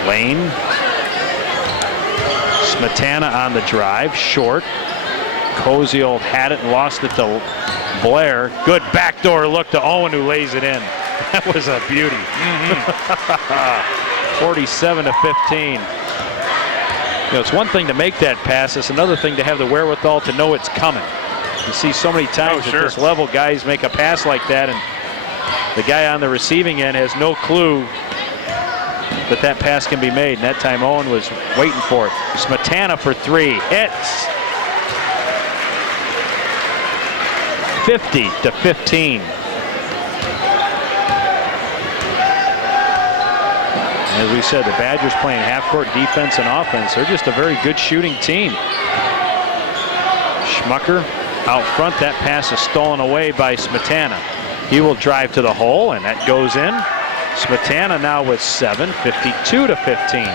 Lane. Smetana on the drive, short. Koziol had it and lost it to Blair. Good backdoor look to Owen, who lays it in. That was a beauty. 47-15. You know, it's one thing to make that pass. It's another thing to have the wherewithal to know it's coming. You see so many times at this level, guys make a pass like that, and the guy on the receiving end has no clue that that pass can be made. And that time Owen was waiting for it. Smetana for 3. Hits. 50-15. As we said, the Badgers playing half-court defense and offense. They're just a very good shooting team. Schmucker Out front, that pass is stolen away by Smetana. He will drive to the hole, and that goes in. Smetana now with 7, 52-15.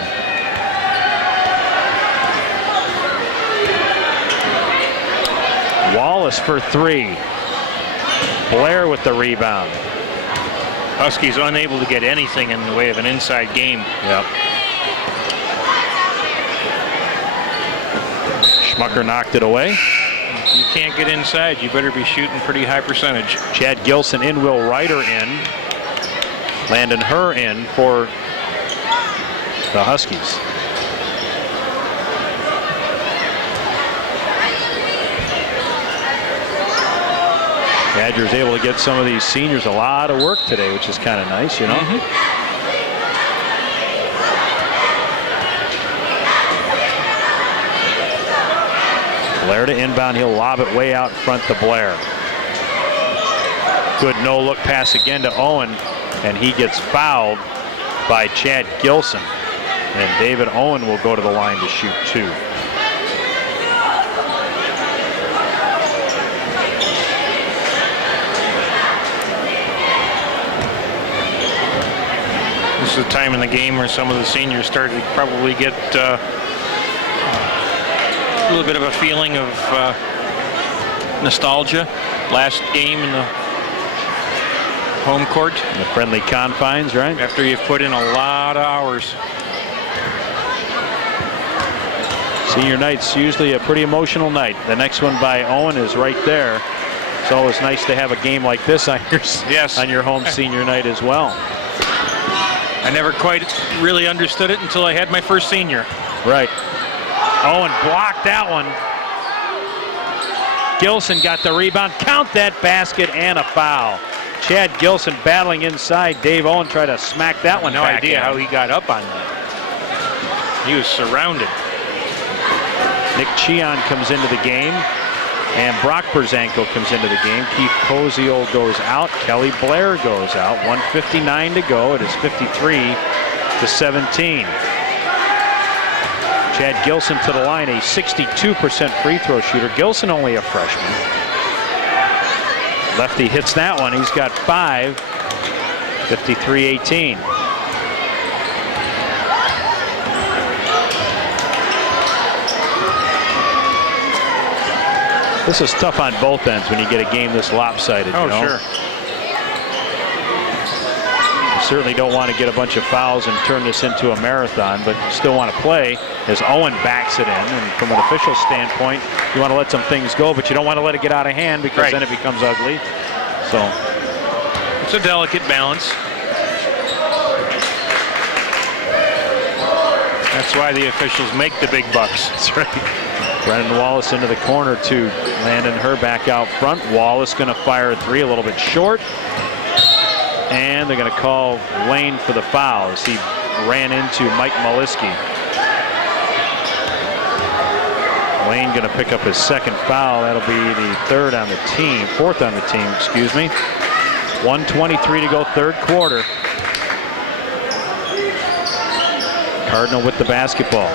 Wallace for 3. Blair with the rebound. Huskies unable to get anything in the way of an inside game. Yep. Schmucker knocked it away. If you can't get inside, you better be shooting pretty high percentage. Chad Gilson in, Will Ryder in. Landon Herr in for the Huskies. Badgers able to get some of these seniors a lot of work today, which is kind of nice, you know. Blair to inbound. He'll lob it way out front to Blair. Good no-look pass again to Owen, and he gets fouled by Chad Gilson. And David Owen will go to the line to shoot 2. This is the time in the game where some of the seniors started to probably get a little bit of a feeling of nostalgia. Last game in the home court. In the friendly confines, right? After you've put in a lot of hours. Senior night's usually a pretty emotional night. The next one by Owen is right there. It's always nice to have a game like this on your home senior night as well. I never quite really understood it until I had my first senior. Right. Owen blocked that one. Gilson got the rebound. Count that basket and a foul. Chad Gilson battling inside. Dave Owen tried to smack that one. No idea how he got up on that. He was surrounded. Nick Cheon comes into the game, and Brock Berzanko comes into the game. Keith Koziol goes out. Kelly Blair goes out. 1:59 to go. It is 53-17. Chad Gilson to the line, a 62% free throw shooter. Gilson only a freshman. Lefty hits that one. He's got 5. 53-18. This is tough on both ends when you get a game this lopsided. Oh, you know? sure. You certainly don't want to get a bunch of fouls and turn this into a marathon, but still want to play as Owen backs it in. And from an official standpoint, you want to let some things go, but you don't want to let it get out of hand because then it becomes ugly. So it's a delicate balance. That's why the officials make the big bucks. That's right. Brennan Wallace into the corner to Landon Herr back out front. Wallace going to fire a 3, a little bit short. And they're going to call Lane for the foul as he ran into Mike Maliski. Lane going to pick up his second foul. That'll be the fourth on the team, excuse me. 1:23 to go, third quarter. Cardinal with the basketball.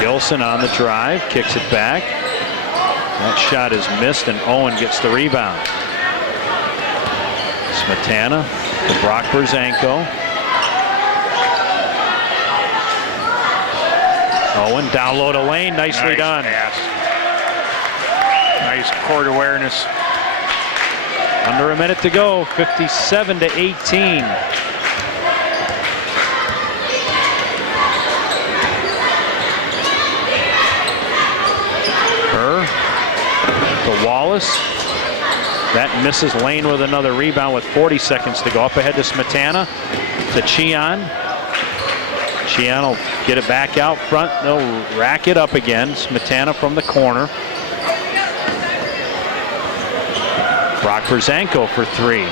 Gilson on the drive, kicks it back. That shot is missed, and Owen gets the rebound. Smetana to Brock Berzanko. Owen down low to Lane, nicely done. Pass. Nice court awareness. Under a minute to go, 57-18. To Wallace. That misses. Lane with another rebound with 40 seconds to go. Up ahead to Smetana. To Cheon. Cheon will get it back out front. They'll rack it up again. Smetana from the corner. Brock Berzanko for 3.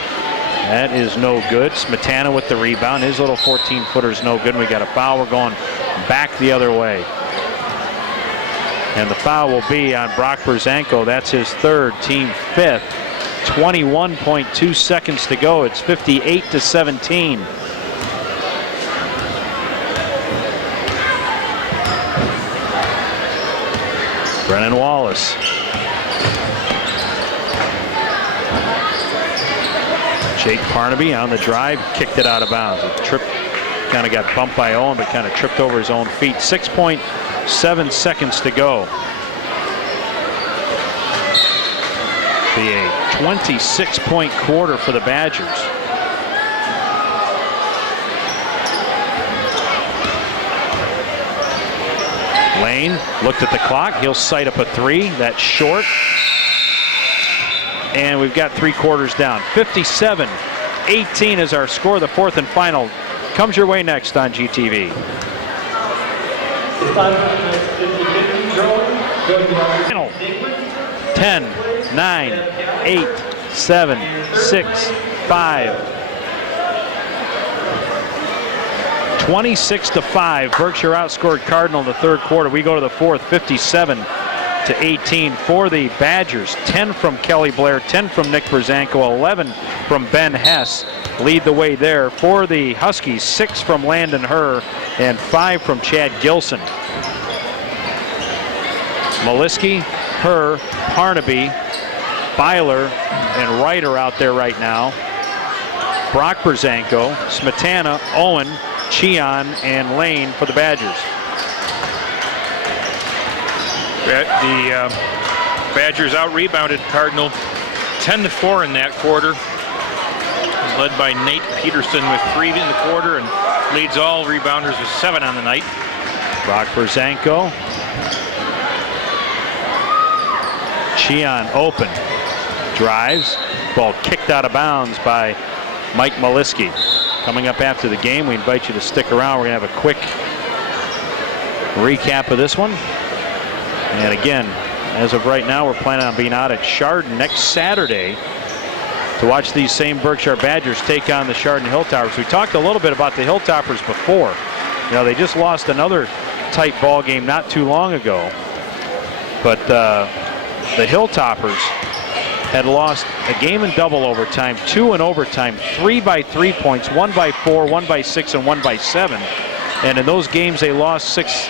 That is no good. Smetana with the rebound. His little 14-footer is no good. We got a foul. We're going back the other way. And the foul will be on Brock Berzanko. That's his 3rd, team 5th. 21.2 seconds to go. It's 58-17. Brennan Wallace. Jake Parnaby on the drive, kicked it out of bounds. The trip kind of got bumped by Owen, but kind of tripped over his own feet. 6.7 seconds to go. Be a 26-point quarter for the Badgers. Lane looked at the clock. He'll sight up a three. That's short. And we've got 3 quarters down. 57-18 is our score. The fourth and final comes your way next on GTV. Final. 10, 9, 8, 7, 6, 5. 26-5. Berkshire outscored Cardinal in the third quarter. We go to the fourth, 57-18 for the Badgers. 10 from Kelly Blair, 10 from Nick Brzanko, 11 from Ben Hess lead the way there. For the Huskies, 6 from Landon Herr and 5 from Chad Gilson. Maliski, Herr, Parnaby, Byler, and Ryder out there right now. Brock Brzanko, Smetana, Owen, Cheon, and Lane for the Badgers. The Badgers out-rebounded Cardinal 10-4 in that quarter, led by Nate Peterson with 3 in the quarter, and leads all rebounders with 7 on the night. Brock Brzanko. Cheon open. Drives. Ball kicked out of bounds by Mike Maliski. Coming up after the game, we invite you to stick around. We're going to have a quick recap of this one. And again, as of right now, we're planning on being out at Chardon next Saturday to watch these same Berkshire Badgers take on the Chardon Hilltoppers. We talked a little bit about the Hilltoppers before. You know, they just lost another tight ball game not too long ago. But the Hilltoppers had lost a game in double overtime, 2 in overtime, 3 by 3 points, 1 by 4, 1 by 6, and 1 by 7. And in those games, they lost 6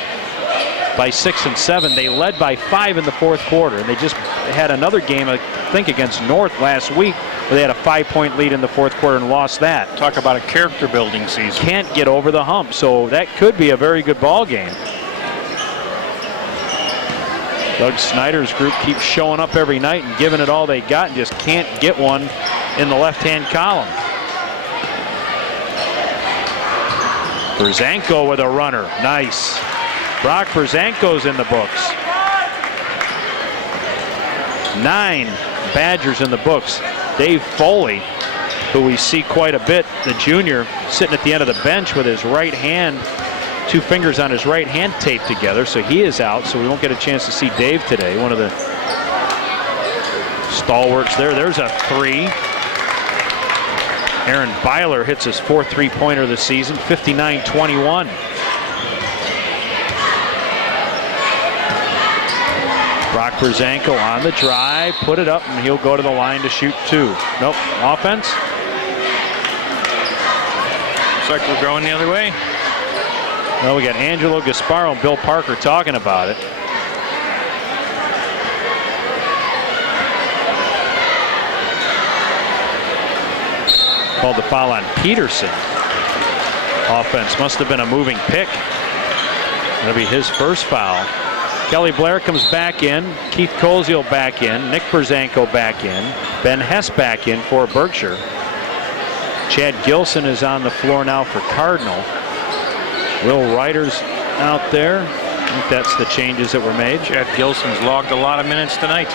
by 6 and 7. They led by 5 in the fourth quarter. And they just had another game, I think, against North last week, where they had a 5-point lead in the fourth quarter and lost that. Talk about a character-building season. Can't get over the hump. So that could be a very good ball game. Doug Snyder's group keeps showing up every night and giving it all they got and just can't get one in the left-hand column. Brzanko with a runner. Nice. Brock Brzanko's in the books. 9 Badgers in the books. Dave Foley, who we see quite a bit, the junior, sitting at the end of the bench with his right hand, 2 fingers on his right hand taped together, so he is out, so we won't get a chance to see Dave today. One of the stalwarts there. There's a 3. Aaron Byler hits his 4th 3-pointer of the season, 59-21. Brock Brzanko on the drive, put it up, and he'll go to the line to shoot 2. Nope, offense. Looks like we're going the other way. Well, we got Angelo Gasparo and Bill Parker talking about it. Called the foul on Peterson. Offense must have been a moving pick. That'll be his first foul. Kelly Blair comes back in. Keith Koziel back in. Nick Brzanko back in. Ben Hess back in for Berkshire. Chad Gilson is on the floor now for Cardinal. Will Ryder's out there. I think that's the changes that were made. Chad Gilson's logged a lot of minutes tonight.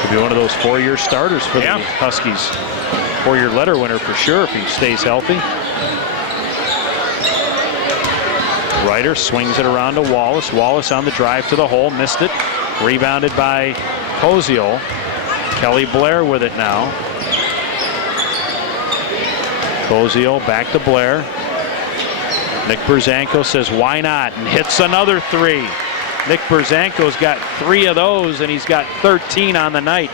Could be one of those 4-year starters for the Huskies. 4-year letter winner for sure if he stays healthy. Ryder swings it around to Wallace. Wallace on the drive to the hole, missed it. Rebounded by Koziel. Kelly Blair with it now. Koziel back to Blair. Nick Brzanko says, why not? And hits another 3. Nick Brzanko's got 3 of those, and he's got 13 on the night.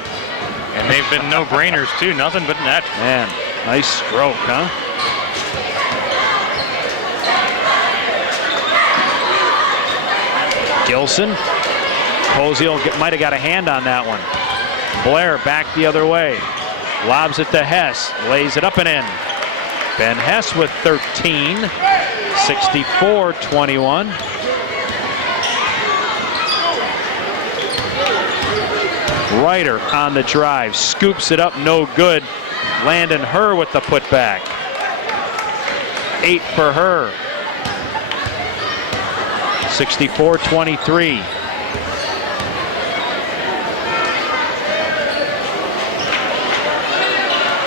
And they've been no-brainers, too. Nothing but net. Man, nice stroke, huh? Gilson. Koziel might have got a hand on that one. Blair back the other way. Lobs it to Hess. Lays it up and in. Ben Hess with 13. 64-21. Ryder on the drive. Scoops it up. No good. Landon Herr with the putback. 8 for her. 64-23.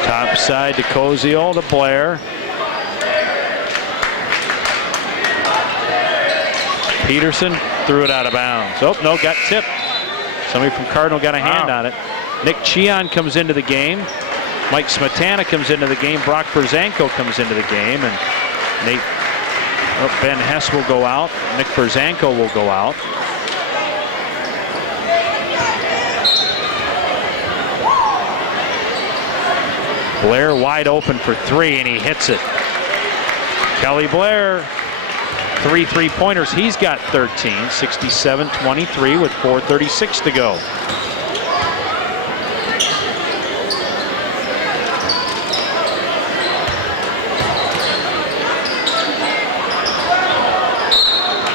Top side to Koziel to Blair. Peterson threw it out of bounds. Oh, no, got tipped. Somebody from Cardinal got a hand on it. Nick Cheon comes into the game. Mike Smetana comes into the game. Brock Berzanko comes into the game. And Ben Hess will go out. Nick Berzanko will go out. Blair wide open for 3, and he hits it. Kelly Blair, 3 3-pointers. He's got 13, 67-23 with 4:36 to go.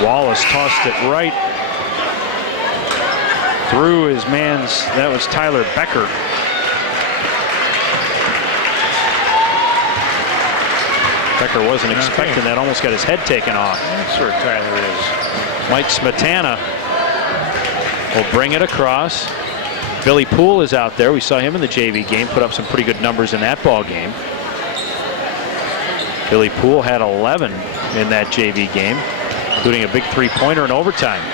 Wallace tossed it right through his man's, that was Tyler Becker. Becker wasn't expecting that, almost got his head taken off. That's where Tyler is. Mike Smetana will bring it across. Billy Poole is out there. We saw him in the JV game, put up some pretty good numbers in that ball game. Billy Poole had 11 in that JV game, including a big 3-pointer in overtime.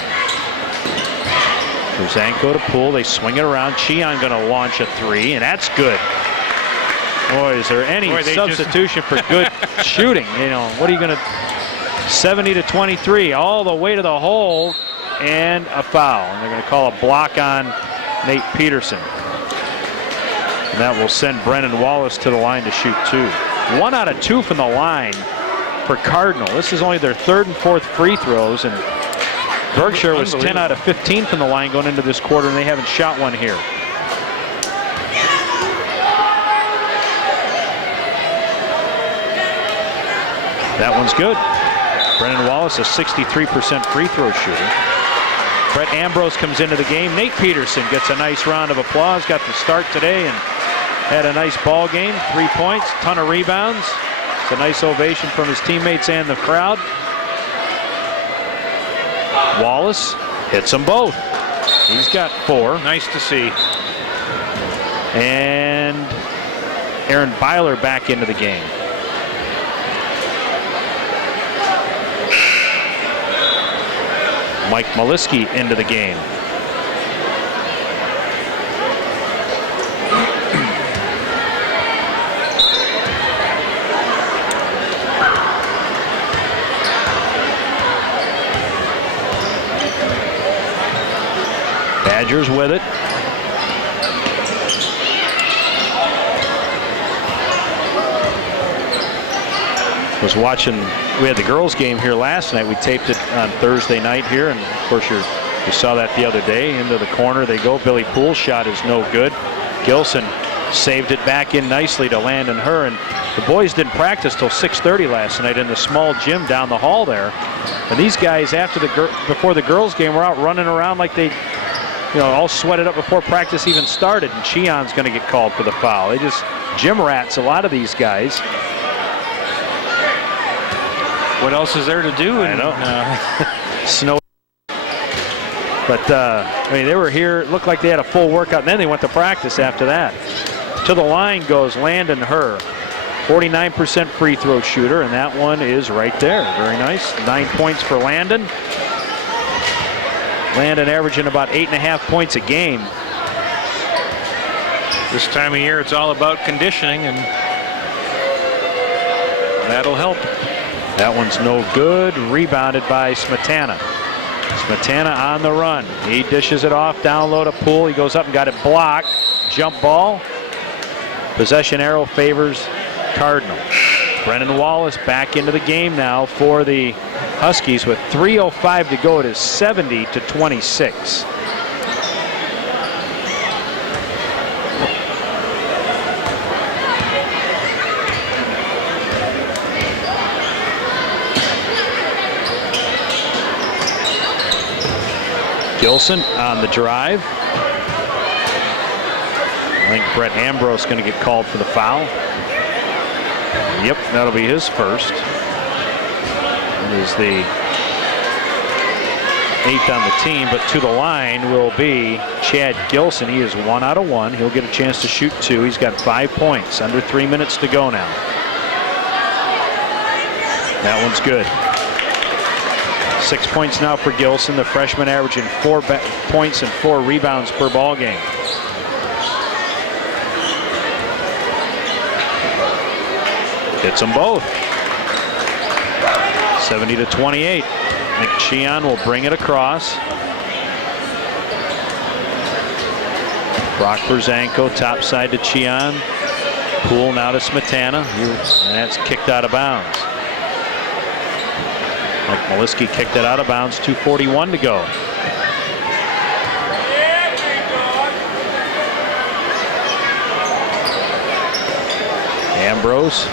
Berzanko to Poole. They swing it around. Cheon going to launch a 3, and that's good. Boy, is there any substitution for good shooting? You know, what are you going to? 70-23, all the way to the hole, and a foul. And they're going to call a block on Nate Peterson. And that will send Brennan Wallace to the line to shoot 2. 1 out of 2 from the line for Cardinal. This is only their 3rd and 4th free throws, and Berkshire was 10 out of 15 from the line going into this quarter, and they haven't shot one here. That one's good. Brennan Wallace, a 63% free throw shooter. Brett Ambrose comes into the game. Nate Peterson gets a nice round of applause. Got the start today and had a nice ball game. 3 points, ton of rebounds. It's a nice ovation from his teammates and the crowd. Wallace hits them both. He's got 4. Nice to see. And Aaron Byler back into the game. Mike Maliski into the game. Badgers with it. Was watching, we had the girls game here last night. We taped it on Thursday night here, and of course you saw that the other day. Into the corner they go. Billy Poole's shot is no good. Gilson saved it back in nicely to Landon Herr, and the boys didn't practice till 6:30 last night in the small gym down the hall there. And these guys, before the girls game, were out running around like they, all sweated up before practice even started. And Cheon's going to get called for the foul. They just gym rats, a lot of these guys. What else is there to do? I know. Snow. But, they were here. It looked like they had a full workout, and then they went to practice after that. To the line goes Landon Herr. 49% free throw shooter, and that one is right there. Very nice. 9 points for Landon. Landon averaging about 8.5 points a game. This time of year, it's all about conditioning, and that'll help. That one's no good. Rebounded by Smetana. Smetana on the run. He dishes it off. Down low to Poole. He goes up and got it blocked. Jump ball. Possession arrow favors Cardinal. Brennan Wallace back into the game now for the Huskies with 3:05 to go. It is 70-26. Gilson on the drive. I think Brett Ambrose going to get called for the foul. Yep, that'll be his first. It is the 8th on the team, but to the line will be Chad Gilson. He is 1 out of 1. He'll get a chance to shoot 2. He's got 5 points. Under 3 minutes to go now. That one's good. 6 points now for Gilson, the freshman averaging 4 points and 4 rebounds per ball game. Hits them both. 70-28. McSheehan will bring it across. Brock Berzanko top side to Cheon. Poole now to Smetana. And that's kicked out of bounds. Mike Maliski kicked it out of bounds. 2:41 to go. Ambrose.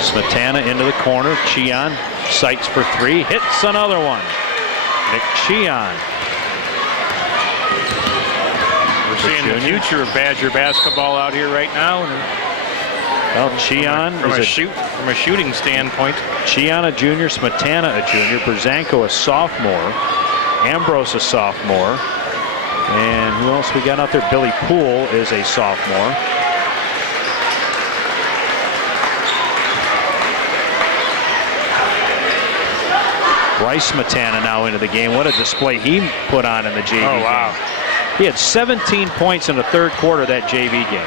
Smetana into the corner. Cheon sights for 3. Hits another one. McSheehan. We're seeing the future of Badger basketball out here right now. Well, Cheon from a shooting standpoint. Cheon a junior, Smetana a junior, Berzanko a sophomore, Ambrose a sophomore, and who else we got out there? Billy Poole is a sophomore. Bryce Smetana now into the game. What a display he put on in the JV Oh, wow. game. He had 17 points in the third quarter of that JV game.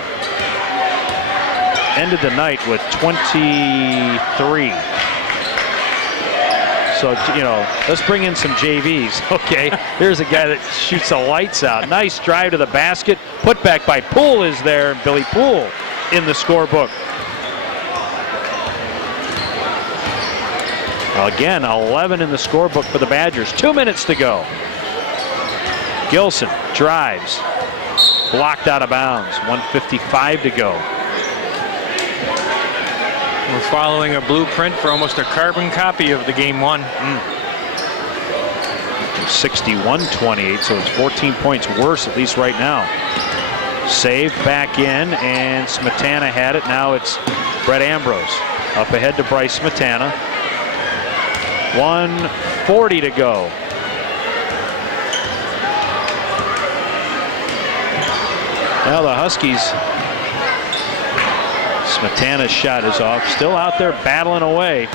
Ended the night with 23. So, you know, let's bring in some JVs. Okay, here's a guy that shoots the lights out. Nice drive to the basket. Put back by Poole is there. Billy Poole in the scorebook. Again, 11 in the scorebook for the Badgers. 2 minutes to go. Gilson drives. Blocked out of bounds. 1:55 to go. We're following a blueprint for almost a carbon copy of the game one. 61-28, so it's 14 points worse, at least right now. Saved back in, and Smetana had it. Now it's Brett Ambrose. Up ahead to Bryce Smetana. 1:40 to go. Now the Huskies. Smetana's shot is off. Still out there battling away.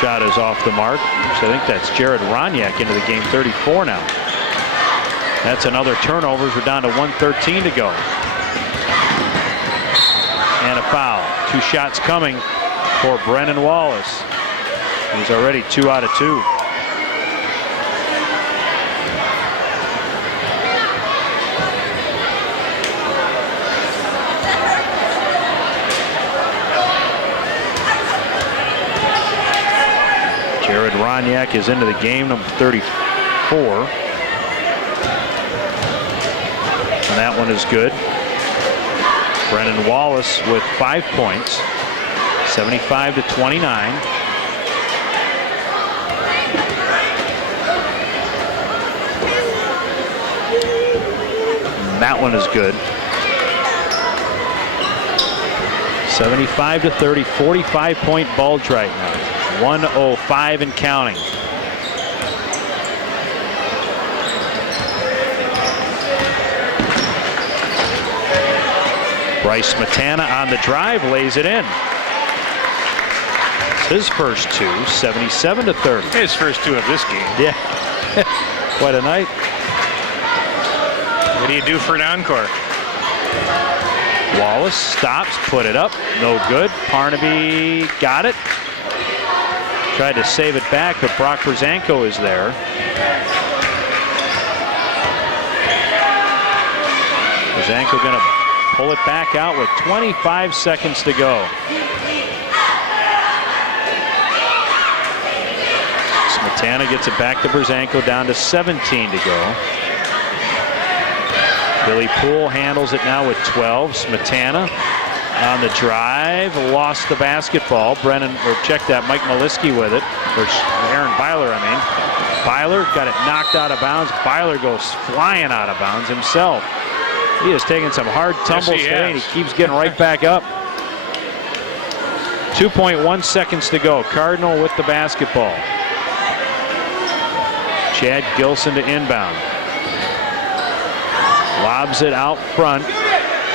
Shot is off the mark. So I think that's Jared Roniak into the game. 34 now. That's another turnover. We're down to 1:13 to go. And a foul. 2 shots coming for Brennan Wallace. He's already 2 out of 2. Jared Roniak is into the game, number 34. And that one is good. Brennan Wallace with 5 points. 75-29. And that one is good. 75-30, 45-point Bulge right now. 1:05 and counting. Bryce Smetana on the drive, lays it in. It's his first 2, 77-30. His first 2 of this game. Yeah, what a night. What do you do for an encore? Wallace stops, put it up, no good. Parnaby got it. Tried to save it back, but Brock Berzanko is there. Berzanko gonna pull it back out with 25 seconds to go. Smetana gets it back to Brzanko, down to 17 to go. Billy Poole handles it now with 12. Smetana on the drive, lost the basketball. Check that, Mike Maliski with it, or Aaron Byler, I mean. Byler got it knocked out of bounds. Byler goes flying out of bounds himself. He has taken some hard tumbles today, and he keeps getting right back up. 2.1 seconds to go. Cardinal with the basketball. Chad Gilson to inbound. Lobs it out front.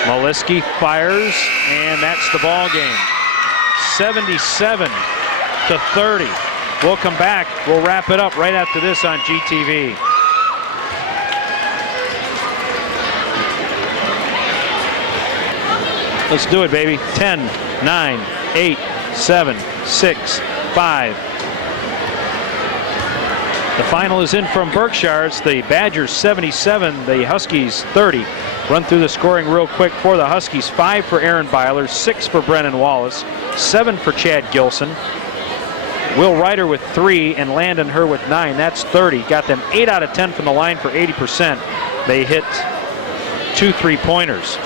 Maliski fires, and that's the ball game. 77-30. We'll come back. We'll wrap it up right after this on GTV. Let's do it, baby. 10, 9, 8, 7, 6, 5. The final is in from Berkshire. It's the Badgers 77, the Huskies 30. Run through the scoring real quick for the Huskies. 5 for Aaron Byler, 6 for Brennan Wallace, 7 for Chad Gilson. Will Ryder with 3 and Landon Herr with 9. That's 30. Got them 8 out of 10 from the line for 80%. They hit 2 3-pointers.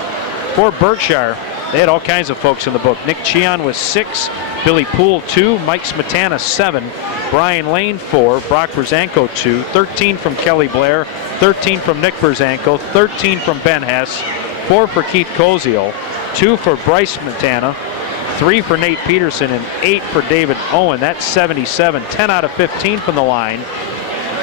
For Berkshire, they had all kinds of folks in the book. Nick Cheon with 6, Billy Poole 2, Mike Smetana 7, Brian Lane 4, Brock Brzanko 2, 13 from Kelly Blair, 13 from Nick Brzanko, 13 from Ben Hess, 4 for Keith Koziel, 2 for Bryce Smetana, 3 for Nate Peterson, and 8 for David Owen. That's 77. 10 out of 15 from the line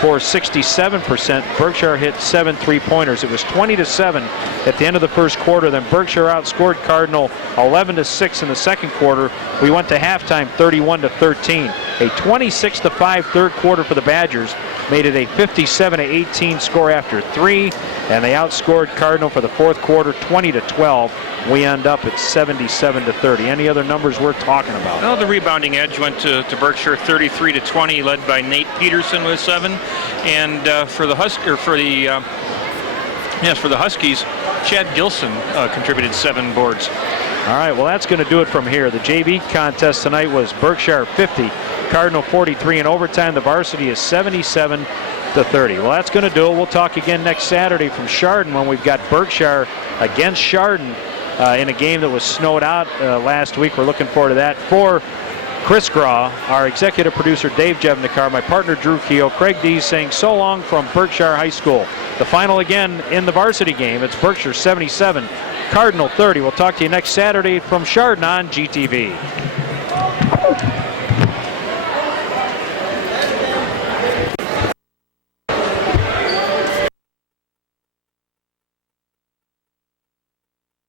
for 67%. Berkshire hit 7 3-pointers. It was 20-7 at the end of the first quarter. Then Berkshire outscored Cardinal 11-6 in the second quarter. We went to halftime 31-13. A 26-5 third quarter for the Badgers made it a 57-18 score after 3, and they outscored Cardinal for the fourth quarter 20-12. We end up at 77-30. Any other numbers worth talking about? Well, the rebounding edge went to Berkshire 33-20, led by Nate Peterson with 7, and for the Huskies, Chad Gilson contributed 7 boards. All right, well, that's going to do it from here. The JV contest tonight was Berkshire 50, Cardinal 43 in overtime. The varsity is 77-30. Well, that's going to do it. We'll talk again next Saturday from Chardon when we've got Berkshire against Chardon in a game that was snowed out last week. We're looking forward to that. For Chris Graw, our executive producer Dave Jevnikar, my partner Drew Keogh, Craig Dees saying so long from Berkshire High School. The final again in the varsity game. It's Berkshire 77, Cardinal 30. We'll talk to you next Saturday from Chardon on GTV.